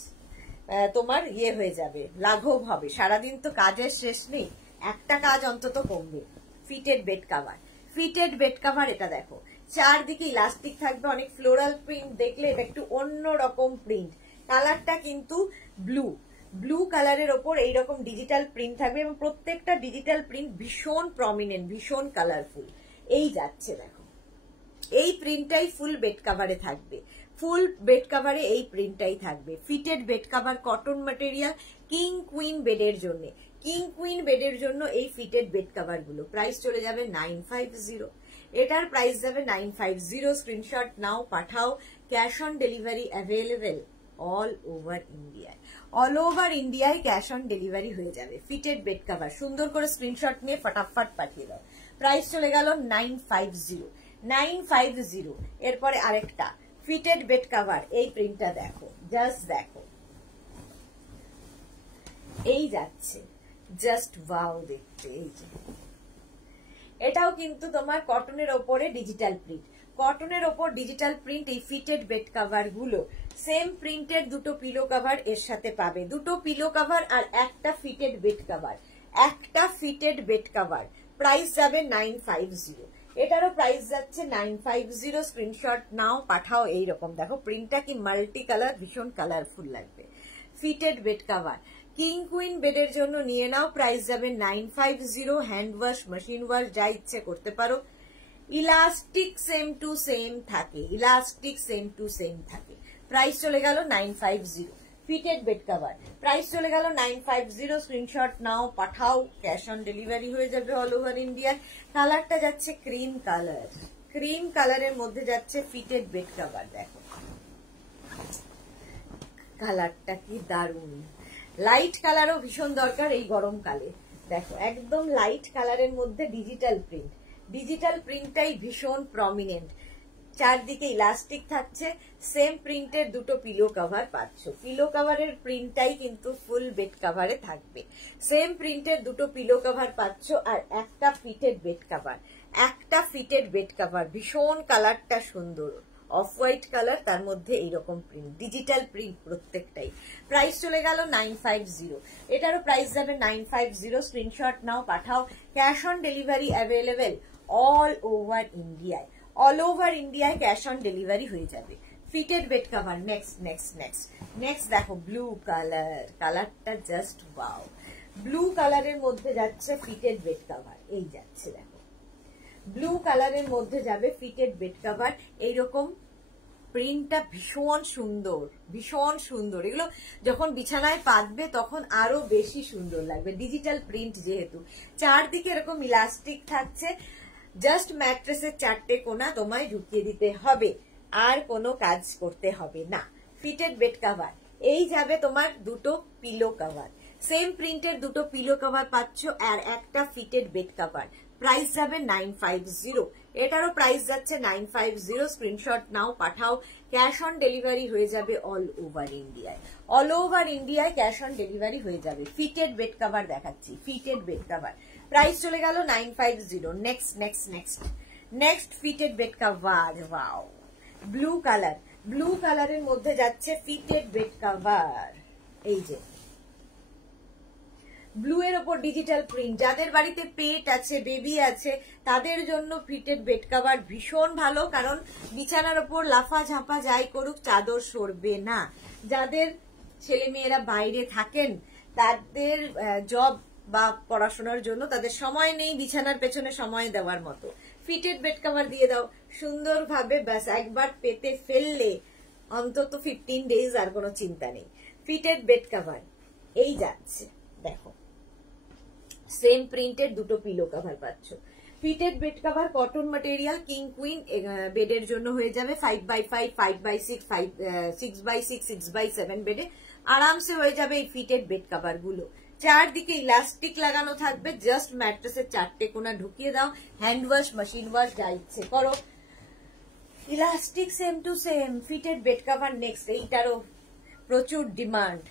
তোমার হয়ে যাবে, লাঘব হবে। সারাদিন তো কাজের শেষ নেই, একটা কাজ অন্তত কমবে। Fitted bed cover, fitted bed cover এটা দেখো চারদিকে ইলাস্টিক থাকবে, অনেক ফ্লোরাল প্রিন্ট, দেখলে এটা একটু অন্য রকম প্রিন্ট। কালারটা কিন্তু ব্লু, ব্লু কালারের ওপর এইরকম ডিজিটাল প্রিন্ট থাকবে এবং প্রত্যেকটা ডিজিটাল প্রিন্ট ভীষণ প্রমিনেন্ট, ভীষণ কালারফুল। এই যাচ্ছে দেখো, এই প্রিন্টটাই ফুল বেড কভারে থাকবে, ফুল বেড কভারে এই প্রিন্টটাই থাকবে। Fitted bed cover, cotton material, king queen বেডের জন্য, কিং কুইন বেডের জন্য এই ফিটেড বেড কভার গুলো। প্রাইস চলে যাবে 950। এটার প্রাইস যাবে 950। স্ক্রিনশট নাও, পাঠাও। Cash on delivery available all over ইন্ডিয়ায়। অল ওভার ইন্ডিয়ায় ক্যাশ অন ডেলিভারি হয়ে যাবে। ফিটেড বেড কভার সুন্দর করে স্ক্রিনশট নিয়ে ফটাফট পাঠিয়ে দাও। প্রাইস চলে গেল 950, 950। এরপরে আরেকটা ফিটেড বেড কভার, এই প্রিন্টটা দেখো, জাস্ট দেখো, এই যাচ্ছে, জাস্ট ওয়াও দেখতে। এই যে এটাও কিন্তু তোমার কটনের ওপরে ডিজিটাল প্রিন্ট, কটনের ওপর ডিজিটাল প্রিন্ট। এই ফিটেড বেড কভার গুলো সেম প্রিন্টের দুটো পিলো কভার এর সাথে পাবে, দুটো পিলো কভার আর একটা ফিটেড বেড কভার, একটা ফিটেড বেড কভার। প্রাইস যাবে 950। এটারও প্রাইস যাচ্ছে 950। স্ক্রিনশট নাও, পাঠাও। এইরকম দেখো প্রিন্টটা কি মাল্টি কালার, ভীষণ কালারফুল লাগবে। Fitted bed cover king queen বেডের জন্য নিয়ে নাও, প্রাইস যাবে 950। হ্যান্ড ওয়াশ, মেশিন ওয়াশ যা ইচ্ছে করতে পারো। ইলাস্টিক সেম টু সেম থাকে, ইলাস্টিক সেম টু সেম থাকে। প্রাইস চলে গেল 950। ফিটেড বেড কভার প্রাইস চলে গেল 950। স্ক্রিনশট নাও, পাঠাও। ক্যাশ অন ডেলিভারি হয়ে যাবে অল ওভার ইন্ডিয়ার। কালারটা যাচ্ছে ক্রিম কালার, ক্রিম কালারের মধ্যে যাচ্ছে ফিটেড বেড কভার। দেখো কালারটা কি দারুণ, লাইট কালারও ভীষণ দরকার এই গরমকালে। দেখো একদম লাইট কালারের মধ্যে ডিজিটাল প্রিন্ট, ডিজিটাল প্রিন্টটাই ভীষণ প্রমিনেন্ট। চারদিকে ইলাস্টিক থাকছে, সেম প্রিন্টের দুটো পিলো কভার পাচ্ছ। পিলো কভারের প্রিন্টটাই কিন্তু ফুল বেড কভারে থাকবে। সেম প্রিন্টের দুটো পিলো কভার পাচ্ছ আর একটা ফিটেড বেড কভার, একটা ফিটেড বেড কভার। ভীষণ কালারটা সুন্দর, অফ হোয়াইট কালার, তার মধ্যে এইরকম প্রিন্ট, ডিজিটাল প্রিন্ট প্রত্যেকটাই। প্রাইস চলে গেল 950। এটারও প্রাইস যাবে 950। স্ক্রিনশট নাও, পাঠাও। Cash on delivery available all over ইন্ডিয়ায়, অল ওভার ইন্ডিয়ায় ক্যাশ অন ডেলিভারি হয়ে যাবে। Fitted bed cover. Next next next next দেখো ব্লু কালার, কালারটা জাস্ট ওয়াও। ব্লু কালারের মধ্যে যাচ্ছে ফিটেড বেড কভার, এই যাচ্ছে দেখো ব্লু কালারের মধ্যে যাবে ফিটেড বেড কভার। এইরকম প্রিন্টটা ভীষণ সুন্দর, ভীষণ সুন্দর। এগুলো যখন বিছানায় পাতবে তখন আরো বেশি সুন্দর লাগবে, ডিজিটাল প্রিন্ট যেহেতু। চারদিকে এরকম ইলাস্টিক থাকছে, জাস্ট ম্যাট্রেসের চারটে কোনা তোমায় ঢুকিয়ে দিতে হবে, আর কোনো কাজ করতে হবে না। Fitted bed cover. এই যাবে তোমার দুটো পিলো কভার, সেম প্রিন্টের দুটো পিলো কভার পাচ্ছ আর একটা ফিটেড বেড কভার। প্রাইস যাবে 950। এটারও প্রাইস যাচ্ছে 950। স্ক্রিনশট নাও, পাঠাও। ক্যাশ অন ডেলিভারি হয়ে যাবে অল ওভার ইন্ডিয়ায়, অল ওভার ইন্ডিয়ায় ক্যাশ অন ডেলিভারি হয়ে যাবে। ফিটেড বেড কভার দেখাচ্ছি, ফিটেড বেড কভার। প্রাইস চলে গেল 950। Next next next next fitted bed cover. Wow, blue colour, blue কালারের মধ্যে যাচ্ছে ফিটেড বেড কভার। এই যে ব্লু এর ওপর ডিজিটাল প্রিন্ট। যাদের বাড়িতে পেট আছে, বেবি আছে, তাদের জন্য ফিটেড বেড কভার ভীষণ ভালো, কারণ বিছানার ওপর লাফা ঝাঁপা যাই করুক চাদর সরবে না। যাদের ছেলে মেয়েরা বাইরে থাকেন, তাদের জব বা পড়াশোনার জন্য তাদের সময় নেই বিছানার পেছনে সময় দেওয়ার মতো, ফিটেড বেড কভার দিয়ে দাও সুন্দরভাবে। ব্যাস একবার পেতে ফেললে অন্তত 15 ডেজ আর কোনো চিন্তা নেই। ফিটেড বেড কভার এই যাচ্ছে দেখো, সেম প্রিন্টের দুটো পিলো কভার পাচ্ছ। Fitted bed cover cotton material, king queen বেডের জন্য হয়ে যাবে। 5x5, 5x6, 6x6, 6x7 বেডে আরামসে হয়ে যাবে এই ফিটেড বেড কভার গুলো। চারদিকে ইলাস্টিক লাগানো থাকবে, জাস্ট ম্যাট্রেসের চারটে কোনা ঢুকিয়ে দাও, হ্যান্ড ওয়াশ, মেশিন ওয়াশ যা ইচ্ছে করো। Elastic same to same fitted bed cover. Next, এইটারও প্রচুর ডিমান্ড,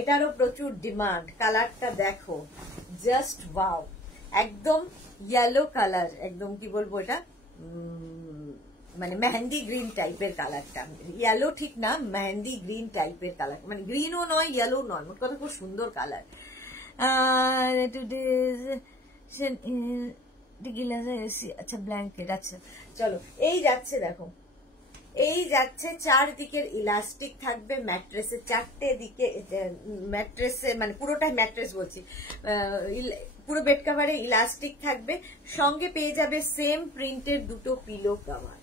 এটারও প্রচুর ডিমান্ড। কালারটা দেখো জাস্ট ওয়াও, একদম ইয়েলো কালার, একদম কি বলবো এটা, মানে মেহেন্দি গ্রিন টাইপের কালারটা। ইয়েলো ঠিক না, মেহেন্দি গ্রিন টাইপের কালার, মানে গ্রিনও নয় ইয়েলো নয়, মোট কথা খুব সুন্দর কালার। আচ্ছা ব্ল্যাঙ্কেট, আচ্ছা চলো এই যাচ্ছে দেখো, এই যাচ্ছে চারদিকের ইলাস্টিক থাকবে, ম্যাট্রেসের চারটে দিকে, ম্যাট্রেসে মানে পুরোটাই ম্যাট্রেস বলছি, পুরো বেড কভারে ইলাস্টিক থাকবে। সঙ্গে পেয়ে যাবে সেম প্রিন্টের দুটো পিলো কভার,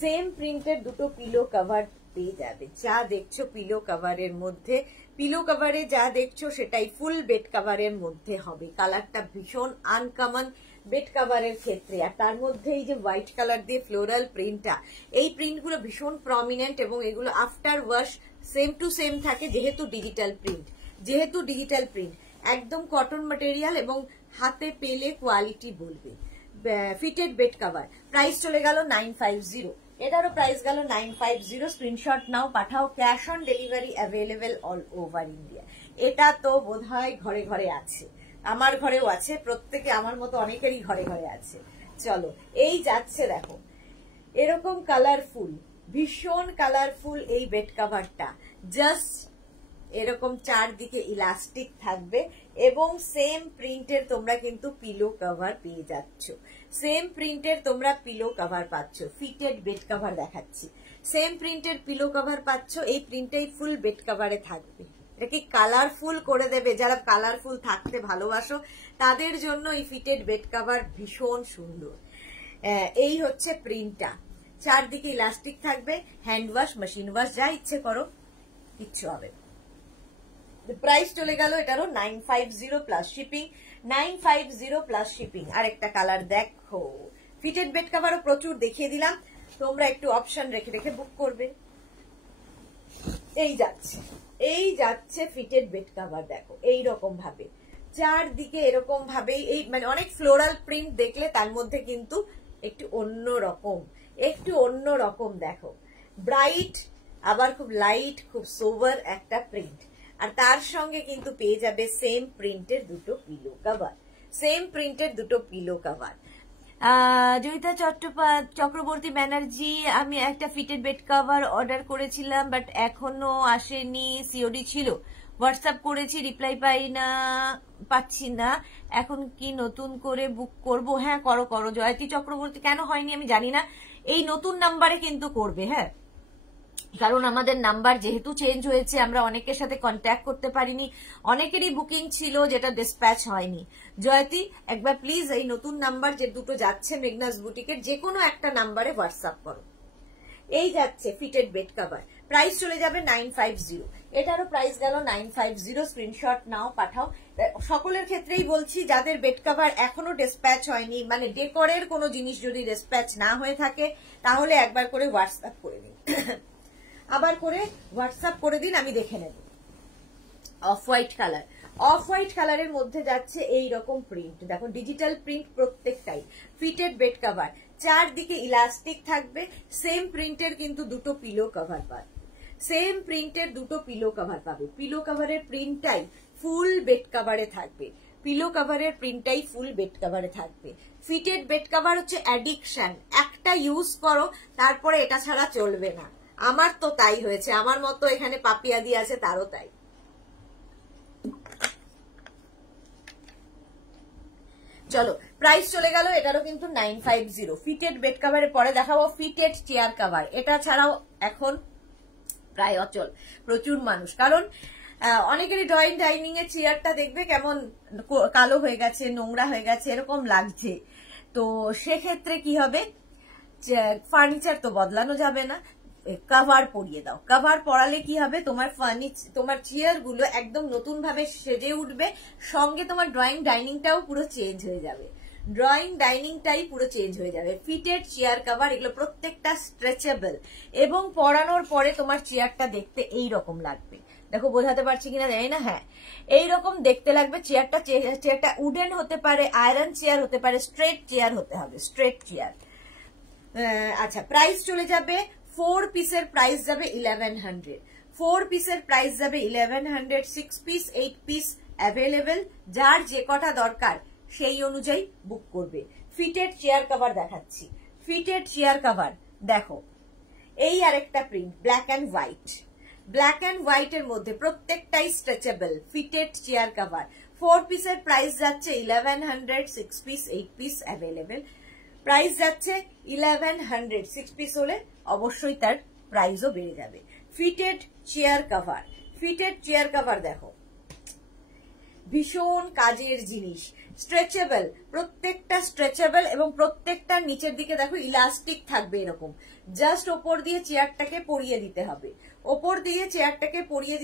সেম প্রিন্টের দুটো পিলো কভার পেয়ে যাবে। যা দেখছো পিলো কভারের মধ্যে, পিলো কভারে যা দেখছো সেটাই ফুল বেড কভারের মধ্যে হবে। কালারটা ভীষণ আনকমন বেড কভারের ক্ষেত্রে, আর তার মধ্যে এই যে হোয়াইট কালার দিয়ে ফ্লোরাল প্রিন্টটা, এই প্রিন্টগুলো ভীষণ প্রমিনেন্ট এবং এগুলো after wash same to same থাকে, যেহেতু ডিজিটাল প্রিন্ট, যেহেতু ডিজিটাল প্রিন্ট। একদম কটন ম্যাটেরিয়াল এবং হাতে পেলে কোয়ালিটি বলবে। Fitted bed cover. প্রাইস চলে গেল 950। এটারও প্রাইস গেল 950। স্ক্রিনশট নাও, পাঠাও। Cash on delivery available all over India. এটা তো বোধহয় ঘরে ঘরে আছে, আমার ঘরেও আছে, প্রত্যেকে আমার মতো অনেকেরই ঘরে ঘরে আছে। চলো এই যাচ্ছে দেখো, এরকম কালারফুল, ভীষণ কালারফুল এই বেড কভারটা। জাস্ট এরকম চারদিকে ইলাস্টিক থাকবে এবং সেম প্রিন্টের তোমরা কিন্তু পিলো কভার পেয়ে যাচ্ছ, সেম প্রিন্টের তোমরা পিলো কভার পাচ্ছ। ফিটেড বেড কভার দেখাচ্ছি, সেম প্রিন্টের পিলো কভার পাচ্ছ। এই প্রিন্টটাই ফুল বেড কভারে থাকবে। এটা কি কালারফুল করে দেবে, যারা কালারফুল থাকতে ভালোবাসো তাদের জন্য এই ফিটেড বেড কভার ভীষণ সুন্দর। এই হচ্ছে প্রিন্টটা, চারদিকে ইলাস্টিক থাকবে, হ্যান্ড ওয়াশ, মেশিন ওয়াশ যা ইচ্ছে করো, কিচ্ছু হবে। প্রাইস চলে গেল এটারও 950 প্লাস শিপিং, 950 প্লাস শিপিং। আরেকটা কালার দেখো, ফিটেড বেড কভারও প্রচুর দেখিয়ে দিলাম, তোমরা একটু অপশন রেখে রেখে বুক করবে। এই যাচ্ছে ফিটেড বেড কভার, দেখো এই রকম ভাবে চারদিকে এরকম ভাবেই, এই মানে অনেক ফ্লোরাল প্রিন্ট দেখলে তার মধ্যে কিন্তু একটু অন্য রকম দেখো, ব্রাইট আবার খুব লাইট, খুব সোভার একটা প্রিন্ট। আর তার সঙ্গে কিন্তু পেয়ে যাবে সেম প্রিন্টের দুটো পিলো কভার। জয়িতা চক্রবর্তী ব্যানার্জি, আমি একটা ফিটেড বেড কভার অর্ডার করেছিলাম বাট এখনো আসেনি, সিওডি ছিল, হোয়াটসঅ্যাপ করেছি, রিপ্লাই পাচ্ছি না, এখন কি নতুন করে বুক করব? হ্যাঁ করো জয়তী চক্রবর্তী, কেন হয়নি আমি জানি না, এই নতুন নাম্বারে কিন্তু করবে, হ্যাঁ, কারণ আমাদের নাম্বার যেহেতু চেঞ্জ হয়েছে, আমরা অনেকের সাথে কন্ট্যাক্ট করতে পারিনি, অনেকেরই বুকিং ছিল যেটা ডিসপ্যাচ হয়নি। জয়তী একবার প্লিজ এই নতুন নাম্বার যে দুটো যাচ্ছে মেঘনাস বুটিকের, যে কোনো একটা নাম্বারে হোয়াটসঅ্যাপ করো। এই যাচ্ছে ফিটেড বেড কভার, প্রাইস চলে যাবে 950, এটারও প্রাইস গেল 950, স্ক্রিনশট নাও পাঠাও। সকলের ক্ষেত্রেই বলছি, যাদের বেড কভার এখনো ডিসপ্যাচ হয়নি, মানে ডেকোরের কোনো জিনিস যদি ডিসপ্যাচ না হয়ে থাকে, তাহলে একবার করে হোয়াটসঅ্যাপ করে দিন, আমি দেখে নেব। অফ হোয়াইট কালারের মধ্যে যাচ্ছে এই রকম প্রিন্ট, দেখো ডিজিটাল প্রিন্ট প্রত্যেকটাই, ফিটেড বেড কভার, চারদিকে ইলাস্টিক থাকবে, সেম প্রিন্টের কিন্তু দুটো পিলো কভার পাবে, পিলো কভারের প্রিন্টটাই ফুল বেড কভারে থাকবে, ফিটেড বেড কভার হচ্ছে অ্যাডিকশন, একটা ইউজ করো তারপরে এটা ছাড়া চলবে না, আমার তো তাই হয়েছে, আমার মতো এখানে পাপিয়া দিয়ে আছে তারও তাই। চলো প্রাইস চলে গেল, এটারও কিন্তু 950। ফিটেড বেড কভারের পরে দেখাবো ফিটেড চেয়ার কভার, এটা ছাড়াও এখন প্রায় অচল প্রচুর মানুষ, কারণ অনেকেরই ড্রয়িং ডাইনিং এর চেয়ারটা দেখবে কেমন কালো হয়ে গেছে, নোংরা হয়ে গেছে, এরকম লাগছে। তো সেক্ষেত্রে কি হবে, ফার্নিচার তো বদলানো যাবে না, কভার পরিয়ে দাও। কভার পরালে কি হবে, তোমার চেয়ার গুলো একদম নতুন ভাবে সেজে উঠবে, সঙ্গে তোমার ড্রয়িং ডাইনিংটাও পুরো চেঞ্জ হয়ে যাবে, ফিটেড চেয়ার কভার এগুলো প্রত্যেকটা স্ট্রেচেবল এবং পরানোর পরে তোমার চেয়ারটা দেখতে এইরকম লাগবে, দেখো বোঝাতে পারছি কিনা জানি না, হ্যাঁ এইরকম দেখতে লাগবে। চেয়ারটা উডেন হতে পারে, আয়রন চেয়ার হতে পারে, স্ট্রেট চেয়ার হতে হবে, স্ট্রেট চেয়ার। আচ্ছা প্রাইস চলে যাবে, 4 পিসের প্রাইস যাবে 1100, 4 পিসের প্রাইস যাবে 1100, 6 পিস 8 পিস অ্যাভেলেবেল, যার যে কটা দরকার সেই অনুযায়ী বুক করবে। ফিটেড চেয়ার কভার দেখাচ্ছি, ফিটেড চেয়ার কভার দেখো, এই আরেকটা প্রিন্ট ব্ল্যাক অ্যান্ড হোয়াইটের মধ্যে প্রত্যেকটাই স্ট্রেচেবল, ফিটেড চেয়ার কভার, 4 পিসের প্রাইস যাচ্ছে 1100, 6 পিস 8 পিস অ্যাভেলেবেল, প্রাইস যাচ্ছে 1100, 6 পিস হলে অবশ্যই তার প্রাইসও বেড়ে যাবে। ফিটেড চেয়ার কভার দেখো, ভীষণ কাজের জিনিস, স্ট্রেচেবল, প্রত্যেকটা স্ট্রেচেবল এবং প্রত্যেকটা নিচের দিকে দেখো ইলাস্টিক থাকবে, এরকম জাস্ট ওপর দিয়ে চেয়ারটাকে পরিয়ে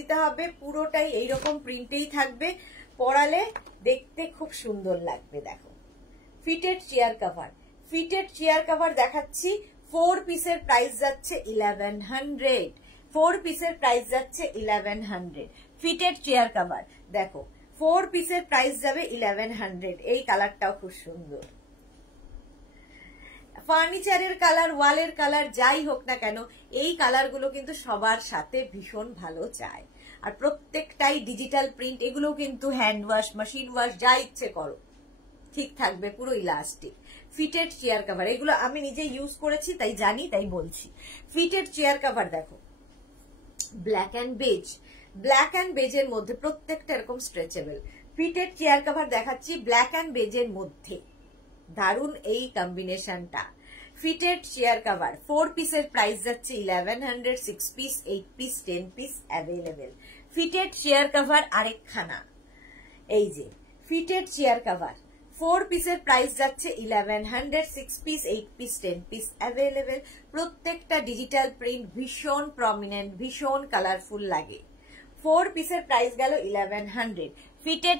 দিতে হবে, পুরোটাই এইরকম প্রিন্টেই থাকবে, পরালে দেখতে খুব সুন্দর লাগবে। দেখো ফিটেড চেয়ার কভার দেখাচ্ছি, 4 পিসের প্রাইস যাচ্ছে 1100, 4 পিসের প্রাইস যাচ্ছে 1100, ফিটেড চেয়ার কভার দেখো 4 পিসের প্রাইস যাবে 1100, এই কালারটাও খুব সুন্দর, ফার্নিচারের কালার, ওয়ালের কালার যাই হোক না কেন, এই কালারগুলো কিন্তু সবার সাথে ভীষণ ভালো যায়, আর প্রত্যেকটাই ডিজিটাল প্রিন্ট, এগুলো কিন্তু হ্যান্ড ওয়াশ, মেশিন ওয়াশ যা ইচ্ছে করো ঠিক থাকবে, পুরো ইলাস্টিক। ফিটেড চেয়ার কভার এগুলো আমি নিজে ইউজ করেছি তাই জানি, তাই বলছি। ফিটেড চেয়ার কভার দেখো, ব্ল্যাক অ্যান্ড বেজের মধ্যে প্রত্যেকটা এরকম স্ট্রেচেবল, ফিটেড চেয়ার কভার দেখাচ্ছি ব্ল্যাক অ্যান্ড বেজের মধ্যে, দারুণ এই কম্বিনেশনটা। ফিটেড চেয়ার কভার 4 পিসের প্রাইস যাচ্ছে 1100, 6 piece 8 piece 10 piece available. Fitted chair cover আরেকখানা, এই যে ফিটেড চেয়ার কভার 4 পিসের প্রাইস যাচ্ছে 1100, 6 পিস 8 পিস 10 পিস অ্যাভেলেবেল, প্রত্যেকটা ডিজিটাল প্রিন্ট, ভীষণ প্রমিনেন্ট, ভীষণ কালারফুল লাগে। 4 পিসের প্রাইস গেল 1100। ফিটেড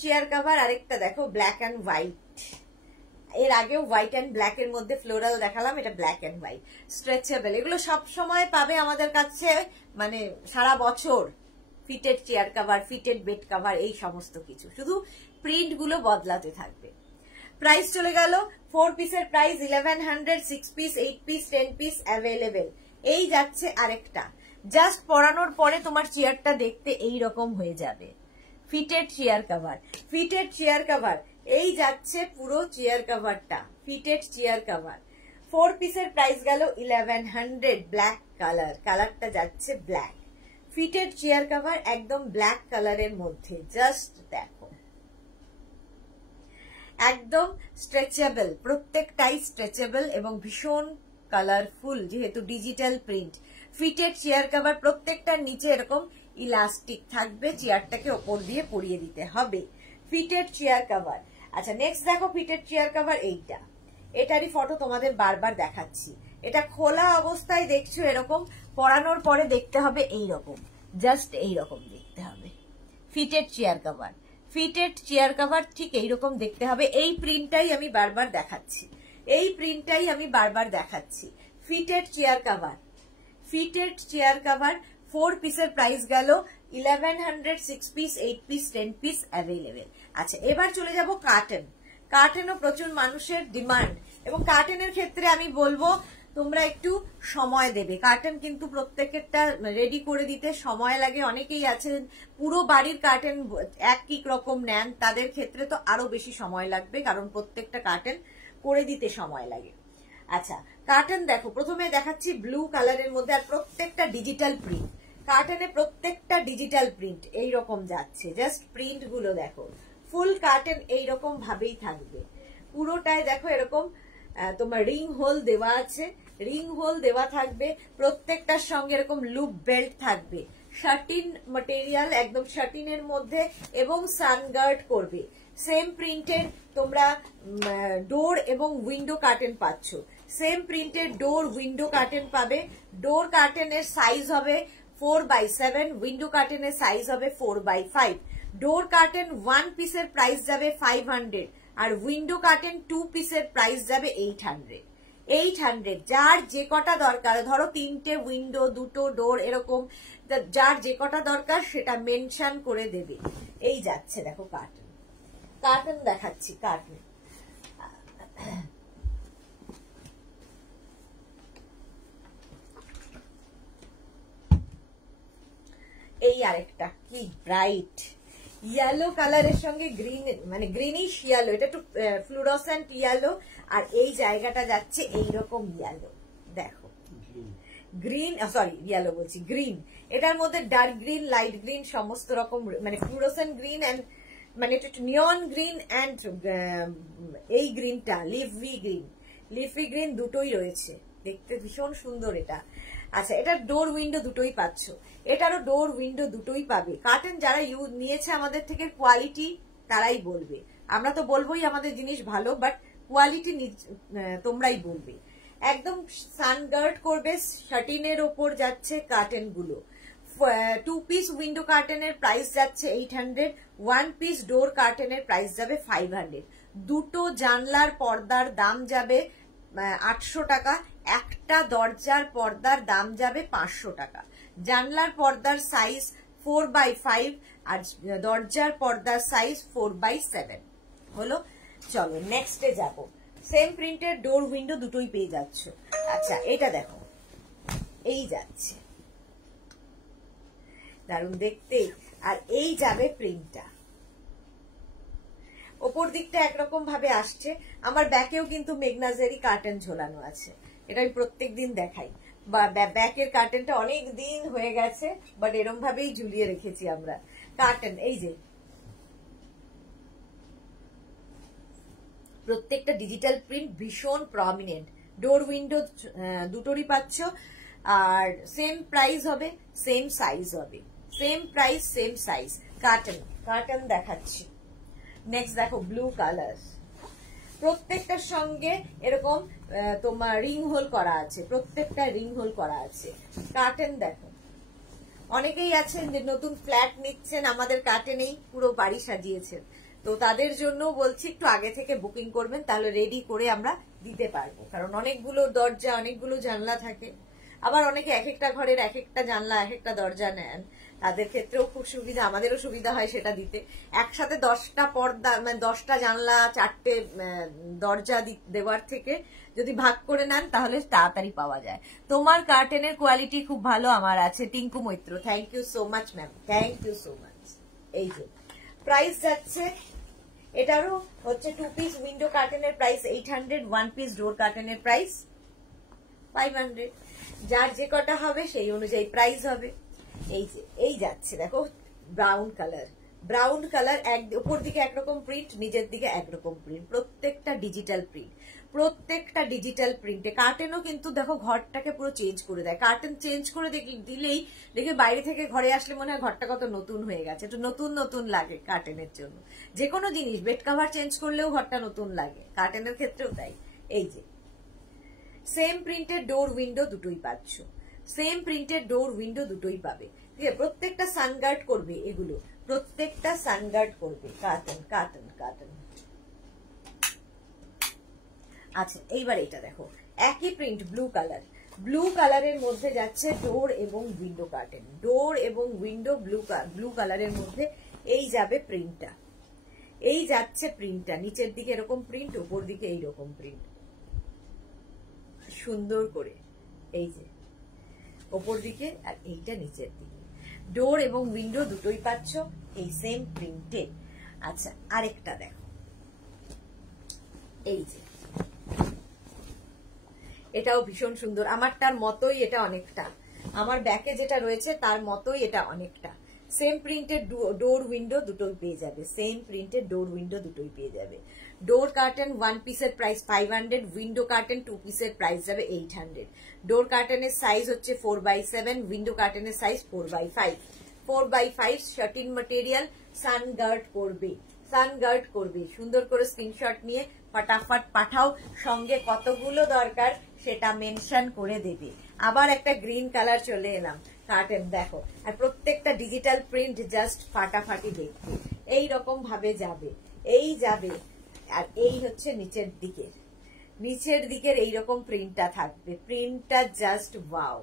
চেয়ার কভার আরেকটা দেখো ব্ল্যাক অ্যান্ড হোয়াইট, এর আগেও হোয়াইট অ্যান্ড ব্ল্যাক এর মধ্যে ফ্লোরাল দেখালাম, এটা ব্ল্যাক অ্যান্ড হোয়াইট স্ট্রেচেবল। এগুলো সব সময় পাবে আমাদের কাছে, মানে সারা বছর। Fitted chair cover, fitted bed cover, এই সমস্ত কিছু, শুধু প্রিন্ট গুলো বদলাতে থাকবে। প্রাইস চলে গেল 4 পিসের price 1100, 6 piece, 8 piece, 10 piece available. এই যাচ্ছে আরেকটা, জাস্ট পরানোর পরে তোমার চেয়ারটা দেখতে এই রকম হয়ে যাবে। Fitted chair cover, fitted chair cover, এই যাচ্ছে পুরো চেয়ার কভারটা, ফিটেড চেয়ার কভার। 4 পিসের প্রাইস গেল 1100, ব্ল্যাক কালার, কালারটা যাচ্ছে ব্ল্যাক। ফিটেড চেয়ার কভার একদম ব্ল্যাক কালারের মধ্যে, জাস্ট দেখো, একদম স্ট্রেচেবল, প্রত্যেকটাই স্ট্রেচেবল এবং ভীষণ কালারফুল, যেহেতু digital print. Fitted chair cover, প্রত্যেকটার নিচে এরকম ইলাস্টিক থাকবে, চেয়ারটাকে ওপর দিয়ে পরিয়ে দিতে হবে। Fitted chair cover. আচ্ছা, নেক্সট দেখো ফিটেড চেয়ার কভার, এইটা, এটারই ফটো তোমাদের বারবার দেখাচ্ছি। এটা খোলা অবস্থায় দেখছো এরকম, পরানোর পরে দেখতে হবে এইরকম, জাস্ট এইরকম দেখতে হবে। Fitted chair cover, fitted chair cover ঠিক এইরকম দেখতে হবে। এই প্রিন্টটাই আমি বারবার দেখাচ্ছি, এই প্রিন্টটাই আমি বারবার দেখাচ্ছি। Fitted chair cover, fitted chair cover 4 পিসের প্রাইস গেল 1100, 6 পিস, 8 পিস, 10 পিস অ্যাভেলেবেল। আচ্ছা, এবার চলে যাব কার্টেন। কার্টেনও প্রচুর মানুষের ডিমান্ড, এবং কার্টেনের ক্ষেত্রে আমি বলবো তোমরা একটু সময় দেবে। কার্টেন কিন্তু প্রত্যেকেরটা রেডি করে দিতে সময় লাগে। অনেকেই আছেন পুরো বাড়ির কার্টেন একই রকম নেন, তাদের ক্ষেত্রে তো আরো বেশি সময় লাগবে, কারণ প্রত্যেকটা কার্টেন করে দিতে সময় লাগে। আচ্ছা, কার্টেন দেখো, প্রথমে দেখাচ্ছি ব্লু কালারের মধ্যে, আর প্রত্যেকটা ডিজিটাল প্রিন্ট। কার্টেনে প্রত্যেকটা ডিজিটাল প্রিন্ট এইরকম যাচ্ছে, জাস্ট প্রিন্ট গুলো দেখো। ফুল কার্টেন এইরকম ভাবেই থাকবে, পুরোটায় দেখো এরকম তোমার রিং হোল দেওয়া আছে, রিং হোল দেওয়া থাকবে, প্রত্যেকটার সঙ্গে এরকম লুপ বেল্ট থাকবে, শার্টিন ম্যাটেরিয়াল, একদম শার্টিনের মধ্যে, এবং সানগার্ড করবে। সেম প্রিন্টের তোমরা ডোর এবং উইন্ডো কার্টেন পাচ্ছ, সেম প্রিন্টের ডোর উইন্ডো কার্টেন পাবে। ডোর কার্টেনের সাইজ হবে 4x7, উইন্ডো কার্টেনের সাইজ হবে 4x5। ডোর কার্টেন 1 পিসের প্রাইস যাবে 500, আর উইন্ডো কার্টেন 2 পিসের প্রাইস যাবে 800। 800, যার যে কটা দরকার, ধরো 3টে উইন্ডো, 2টো ডোর, এরকম যার যে কটা দরকার সেটা মেনশন করে দেবে। এই যাচ্ছে দেখো কার্টেন, কার্টেন দেখাচ্ছি, কার্টেন। এই আরেকটা কি ব্রাইট ইয়েলো কালারের সঙ্গে গ্রিন, মানে গ্রিনিশ ইয়েলো, এটা একটু ফ্লুরোসেন্ট ইয়েলো, আর এই জায়গাটা যাচ্ছে এইরকম ইয়েলো, দেখো গ্রিন, সরি ইয়েলো বলছি, গ্রিন। এটার মধ্যে ডার্ক গ্রিন, লাইট গ্রিন, সমস্ত রকম, মানে ফ্লুরোসেন্ট গ্রিন এন্ড মানে একটু নিয়ন গ্রিন এন্ড এই গ্রিনটা লিফি গ্রিন দুটোই রয়েছে, দেখতে ভীষণ সুন্দর এটা। আচ্ছা, এটার ডোর উইন্ডো দুটোই পাচ্ছ, এটারও ডোর উইন্ডো দুটোই পাবে। কার্টেন যারা নিয়েছে আমাদের থেকে কোয়ালিটি তারাই বলবে, আমরা তো বলবোই আমাদের জিনিস ভালো, বাট কোয়ালিটি তোমরাই বলবে। একদম সানগার্ড করবে, শার্টিনের ওপর যাচ্ছে কার্টেন গুলো। 2 পিস উইন্ডো কার্টেনের প্রাইস যাচ্ছে 800, 1 পিস ডোর কার্টেনের প্রাইস যাবে 500। দুটো জানলার পর্দার দাম যাবে 800 টাকা, একটা দরজার পর্দার দাম যাবে 500 টাকা। জানলার পর্দার সাইজ 4x5 আর দরজার পর্দার সাইজ 4x7 হলো। চলো নেক্সটে যাব। সেম প্রিন্টের ডোর উইন্ডো দুটোই পেয়ে যাচ্ছ। আচ্ছা, এটা দেখো, এই যাচ্ছে, দারুণ দেখতে। আর এই যাবে প্রিন্টটা, ওপর দিকটা একরকম ভাবে আসছে। আমার ব্যাকেও কিন্তু মেগনাজেরি কার্টেন ঝোলানো আছে, এটা আমি প্রত্যেকদিন দেখাই। ব্যাকের কার্টেনটা অনেক দিন হয়ে গেছে, বাট এরকম ভাবেই ঝুলিয়ে রেখেছি আমরা কার্টেন। এই যে প্রত্যেকটা ডিজিটাল প্রিন্ট ভীষণ প্রমিনেন্ট। ডোর উইন্ডো দুটোরই পাচ্ছ, আর সেম প্রাইস হবে, সেম সাইজ হবে, same price same size. Curtain দেখাচ্ছি। নেক্সট দেখো ব্লু কালার, প্রত্যেকটার সঙ্গে এরকম তোমার রিং হোল করা আছে, প্রত্যেকটা রিং হোল করা আছে। কার্টেন দেখো, অনেকেই আছেন যে নতুন ফ্ল্যাট নিচ্ছেন, আমাদের কার্টেনেই পুরো বাড়ি সাজিয়েছেন, তো তাদের জন্য বলছি একটু আগে থেকে বুকিং করবেন, তাহলে রেডি করে আমরা দিতে পারবো। কারণ অনেকগুলো দরজা, অনেকগুলো জানলা থাকে, আবার অনেকে এক একটা ঘরের এক একটা জানলা, এক একটা দরজা নেন, তাদের ক্ষেত্রেও খুব সুবিধা, আমাদেরও সুবিধা হয় সেটা দিতে। একসাথে 10টা পর্দা, মানে 10টা জানলা, 4টে দরজা দেওয়ার থেকে যদি ভাগ করে নেন তাহলে তাড়াতাড়ি পাওয়া যায়। তোমার কার্টেনের কোয়ালিটি খুব ভালো আমার আছে। Tinku Maitra, thank you so much ma'am, thank you so much. এই যে প্রাইস যাচ্ছে, এটারও হচ্ছে 2 পিস উইন্ডো কার্টেনের প্রাইস 800, 1 পিস ডোর কার্টেনের প্রাইস 500। যার যে কটা হবে সেই অনুযায়ী প্রাইস হবে। এই যে এই যাচ্ছে দেখো ব্রাউন কালার, ব্রাউন কালার, উপর দিকে একরকম প্রিন্ট, নিচের দিকে একরকম প্রিন্ট, প্রত্যেকটা ডিজিটাল প্রিন্ট, প্রত্যেকটা ডিজিটাল প্রিন্টে। কার্টেনও কিন্তু দেখো ঘরটাকে পুরো চেঞ্জ করে দেয়। কার্টেন চেঞ্জ করে দিলেই দেখে বাইরে থেকে ঘরে আসলে মনে হয় ঘরটা কত নতুন হয়ে গেছে, একটু নতুন নতুন লাগে কার্টেনের জন্য। যে কোনো জিনিস, বেড কাভার চেঞ্জ করলেও ঘরটা নতুন লাগে, কার্টেনের ক্ষেত্রেও তাই। এই যে সেম প্রিন্টের ডোর উইন্ডো দুটোই পাচ্ছ, সেম প্রিন্টের ডোর উইন্ডো দুটোই পাবে। ঠিক আছে, প্রত্যেকটা সানগার্ড করবে, এগুলো প্রত্যেকটা সানগার্ড করবে। Carton carton carton. আচ্ছা এইবার এটা দেখো, একই প্রিন্ট, ব্লু কালার, ব্লু কালারের মধ্যে যাচ্ছে ডোর এবং উইন্ডো কার্টেন, ডোর এবং উইন্ডো ব্লু কালারের মধ্যে এই যাবে প্রিন্টটা, এই যাচ্ছে প্রিন্টটা। নিচের দিকে এরকম প্রিন্ট, উপর দিকে এইরকম প্রিন্ট, সুন্দর করে। এই যে ওপর দিকে আর এইটা নিচের দিকে, ডোর এবং উইন্ডো দুটোই পাচ্ছ এই সেম প্রিন্টে। আচ্ছা আরেকটা দেখো, এই যে এটাও ভীষণ সুন্দর, আমারটার মতোই এটা অনেকটা, আমার ব্যাকে যেটা রয়েছে তার মতোই এটা অনেকটা। সেম প্রিন্টের ডোর উইন্ডো দুটোই পেয়ে যাবে, সেম প্রিন্টের ডোর উইন্ডো দুটোই পেয়ে যাবে। ডোর কার্টেন 1 পিসের প্রাইস 500, উইন্ডো কার্টেন 2 পিসের প্রাইস যাবে 800। ডোর কার্টেনের সাইজ হচ্ছে 4x7, উইন্ডো কার্টেনের size 4x5। 4x5 shirting material, sun guard করবে, সানগার্ড করবে। সুন্দর করে স্ক্রিনশট নিয়ে ফটাফট পাঠাও, সঙ্গে কতগুলো দরকার সেটা মেনশন করে দেবে। আবার একটা গ্রিন কালার চলে এলাম, কার্টেন দেখো, আর প্রত্যেকটা ডিজিটাল প্রিন্ট জাস্ট ফাটাফাটি দেখতে। এই রকম ভাবে যাবে, এই যাবে, আর এই হচ্ছে নিচের দিকের, নিচের দিকের এইরকম প্রিন্টটা থাকবে। প্রিন্টটা জাস্ট ওয়াও,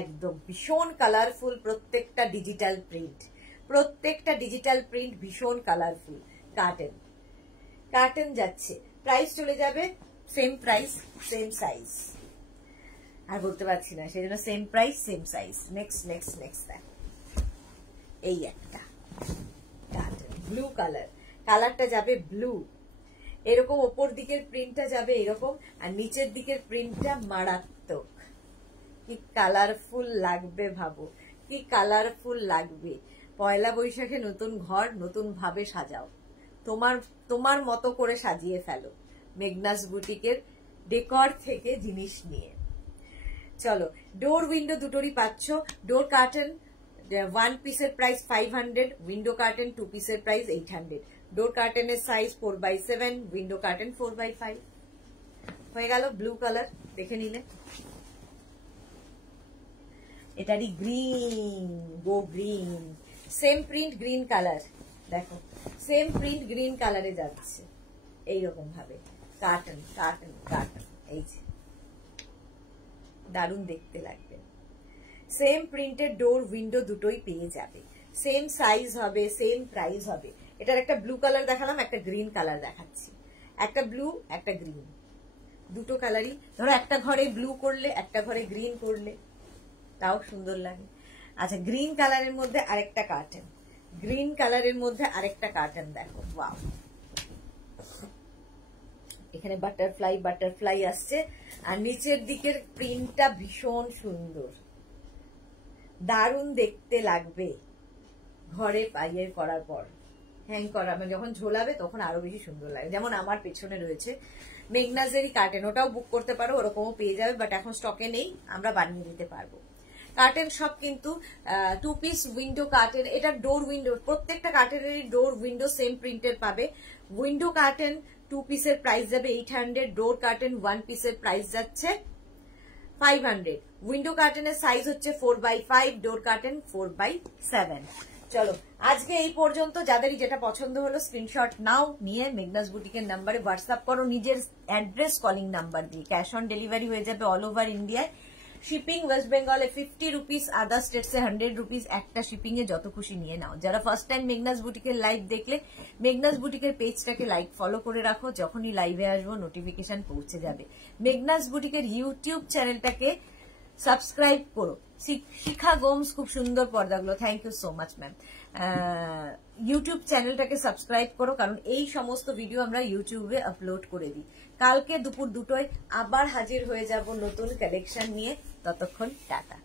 একদম ভীষণ কালারফুল, প্রত্যেকটা ডিজিটাল প্রিন্ট, প্রত্যেকটা ডিজিটাল প্রিন্ট ভীষণ কালারফুল। কার্টেন, কার্টেন যাচ্ছে, প্রাইস চলে যাবে সেম প্রাইস সেম সাইজ, আর বলতে পারছি না সেই জন্য same price same size. Next next next দেখো, এই একটা কার্টেন ব্লু কালার, কালারটা যাবে ব্লু, এরকম ওপর দিকের প্রিন্টটা যাবে এরকম, আর নিচের দিকের প্রিন্টটা মারাত্মক। কি কালারফুল লাগবে ভাবো, কি কালারফুল লাগবে। পয়লা বৈশাখে নতুন ঘর নতুন ভাবে সাজাও, তোমার মতো করে সাজিয়ে ফেলো মেঘনাস বুটিকের ডেকর থেকে জিনিস নিয়ে। চলো, ডোর উইন্ডো দুটোরই পাচ্ছ। ডোর কার্টেন 1 পিসের প্রাইস 500, উইন্ডো কার্টেন 2 পিসের প্রাইস 800। ডোর কার্টেনের size 4x7, window curtain 4x5। হয়ে গেল ব্লু কালার, দেখে নিলে। এটারই গ্রিন, গো green, same print green colour, দেখো সেম প্রিন্ট গ্রিন কালারে যাচ্ছে এইরকম ভাবে। কার্টন কার্টন কার্টন, এই যে দারুণ দেখতে লাগবে। সেম প্রিন্টের ডোর উইন্ডো দুটোই পেয়ে যাবে, সেম সাইজ হবে, সেম প্রাইস হবে। এটার একটা ব্লু কালার দেখালাম, একটা গ্রিন কালার দেখাচ্ছি, একটা ব্লু একটা গ্রিন, দুটো কালারই। ধরো একটা ঘরে ব্লু করলে, একটা ঘরে গ্রিন করলে তাও সুন্দর লাগে। আচ্ছা, গ্রিন কালারের মধ্যে আরেকটা কার্টেন, গ্রিন কালারের মধ্যে আরেকটা কার্টেন দেখো, ওয়াও। এখানে বাটারফ্লাই বাটারফ্লাই আসছে, আর নিচের দিকের প্রিন্টটা ভীষণ সুন্দর, দারুণ দেখতে লাগবে। ঘরে পাইয়ে করার পর হ্যাং করা, মানে যখন ঝোলাবে তখন আরো বেশি সুন্দর লাগে। যেমন আমার পেছনে রয়েছে মেঘনাজেরই কার্টেন, ওটাও বুক করতে পারো, ওরকমও পেয়ে যাবে, বাট এখন স্টকে নেই, আমরা বানিয়ে দিতে পারবো। কার্টেন সব কিন্তু 2 পিস উইন্ডো কার্টেন, এটা ডোর উইন্ডো, প্রত্যেকটা কার্টেনেরই ডোর উইন্ডো সেম প্রিন্টের পাবে। উইন্ডো কার্টেন 2 পিসের প্রাইস যাবে 800, ডোর কার্টেন 1 পিসের প্রাইস যাচ্ছে 500। উইন্ডো কার্টেনের সাইজ হচ্ছে 4x5, ডোর কার্টেন 4x7। চলো আজকে এই পর্যন্ত। যাদেরই যেটা পছন্দ হলো স্ক্রিনশট নাও, নিয়ে মেঘনাস বুটিকের নাম্বারে হোয়াটসঅ্যাপ করো নিজের অ্যাড্রেস কলিং নাম্বার দিয়ে। ক্যাশ অন ডেলিভারি হয়ে যাবে অল ওভার ইন্ডিয়ায়। শিপিং ওয়েস্ট বেঙ্গলে 50 রুপিস, আদার স্টেটসে 100 রুপিস। একটা শিপিং এ যত খুশি নিয়ে নাও। যারা ফার্স্ট টাইম মেঘনাস বুটিকের লাইভ দেখলে, মেঘনাস বুটিকের পেজটাকে লাইক ফলো করে রাখো, যখনই লাইভে আসবো নোটিফিকেশন পৌঁছে যাবে। মেঘনাস বুটিকের ইউটিউব চ্যানেলটাকে সাবস্ক্রাইব করো। শিখা গোমস খুব সুন্দর পর্দাগুলো, thank you so much ma'am. YouTube চ্যানেলটাকে সাবস্ক্রাইব করো, কারণ এই সমস্ত ভিডিও আমরা ইউটিউবে আপলোড করে দিই। কালকে দুপুর 2টোয় আবার হাজির হয়ে যাব নতুন কালেকশন নিয়ে। ততক্ষণ টাটা।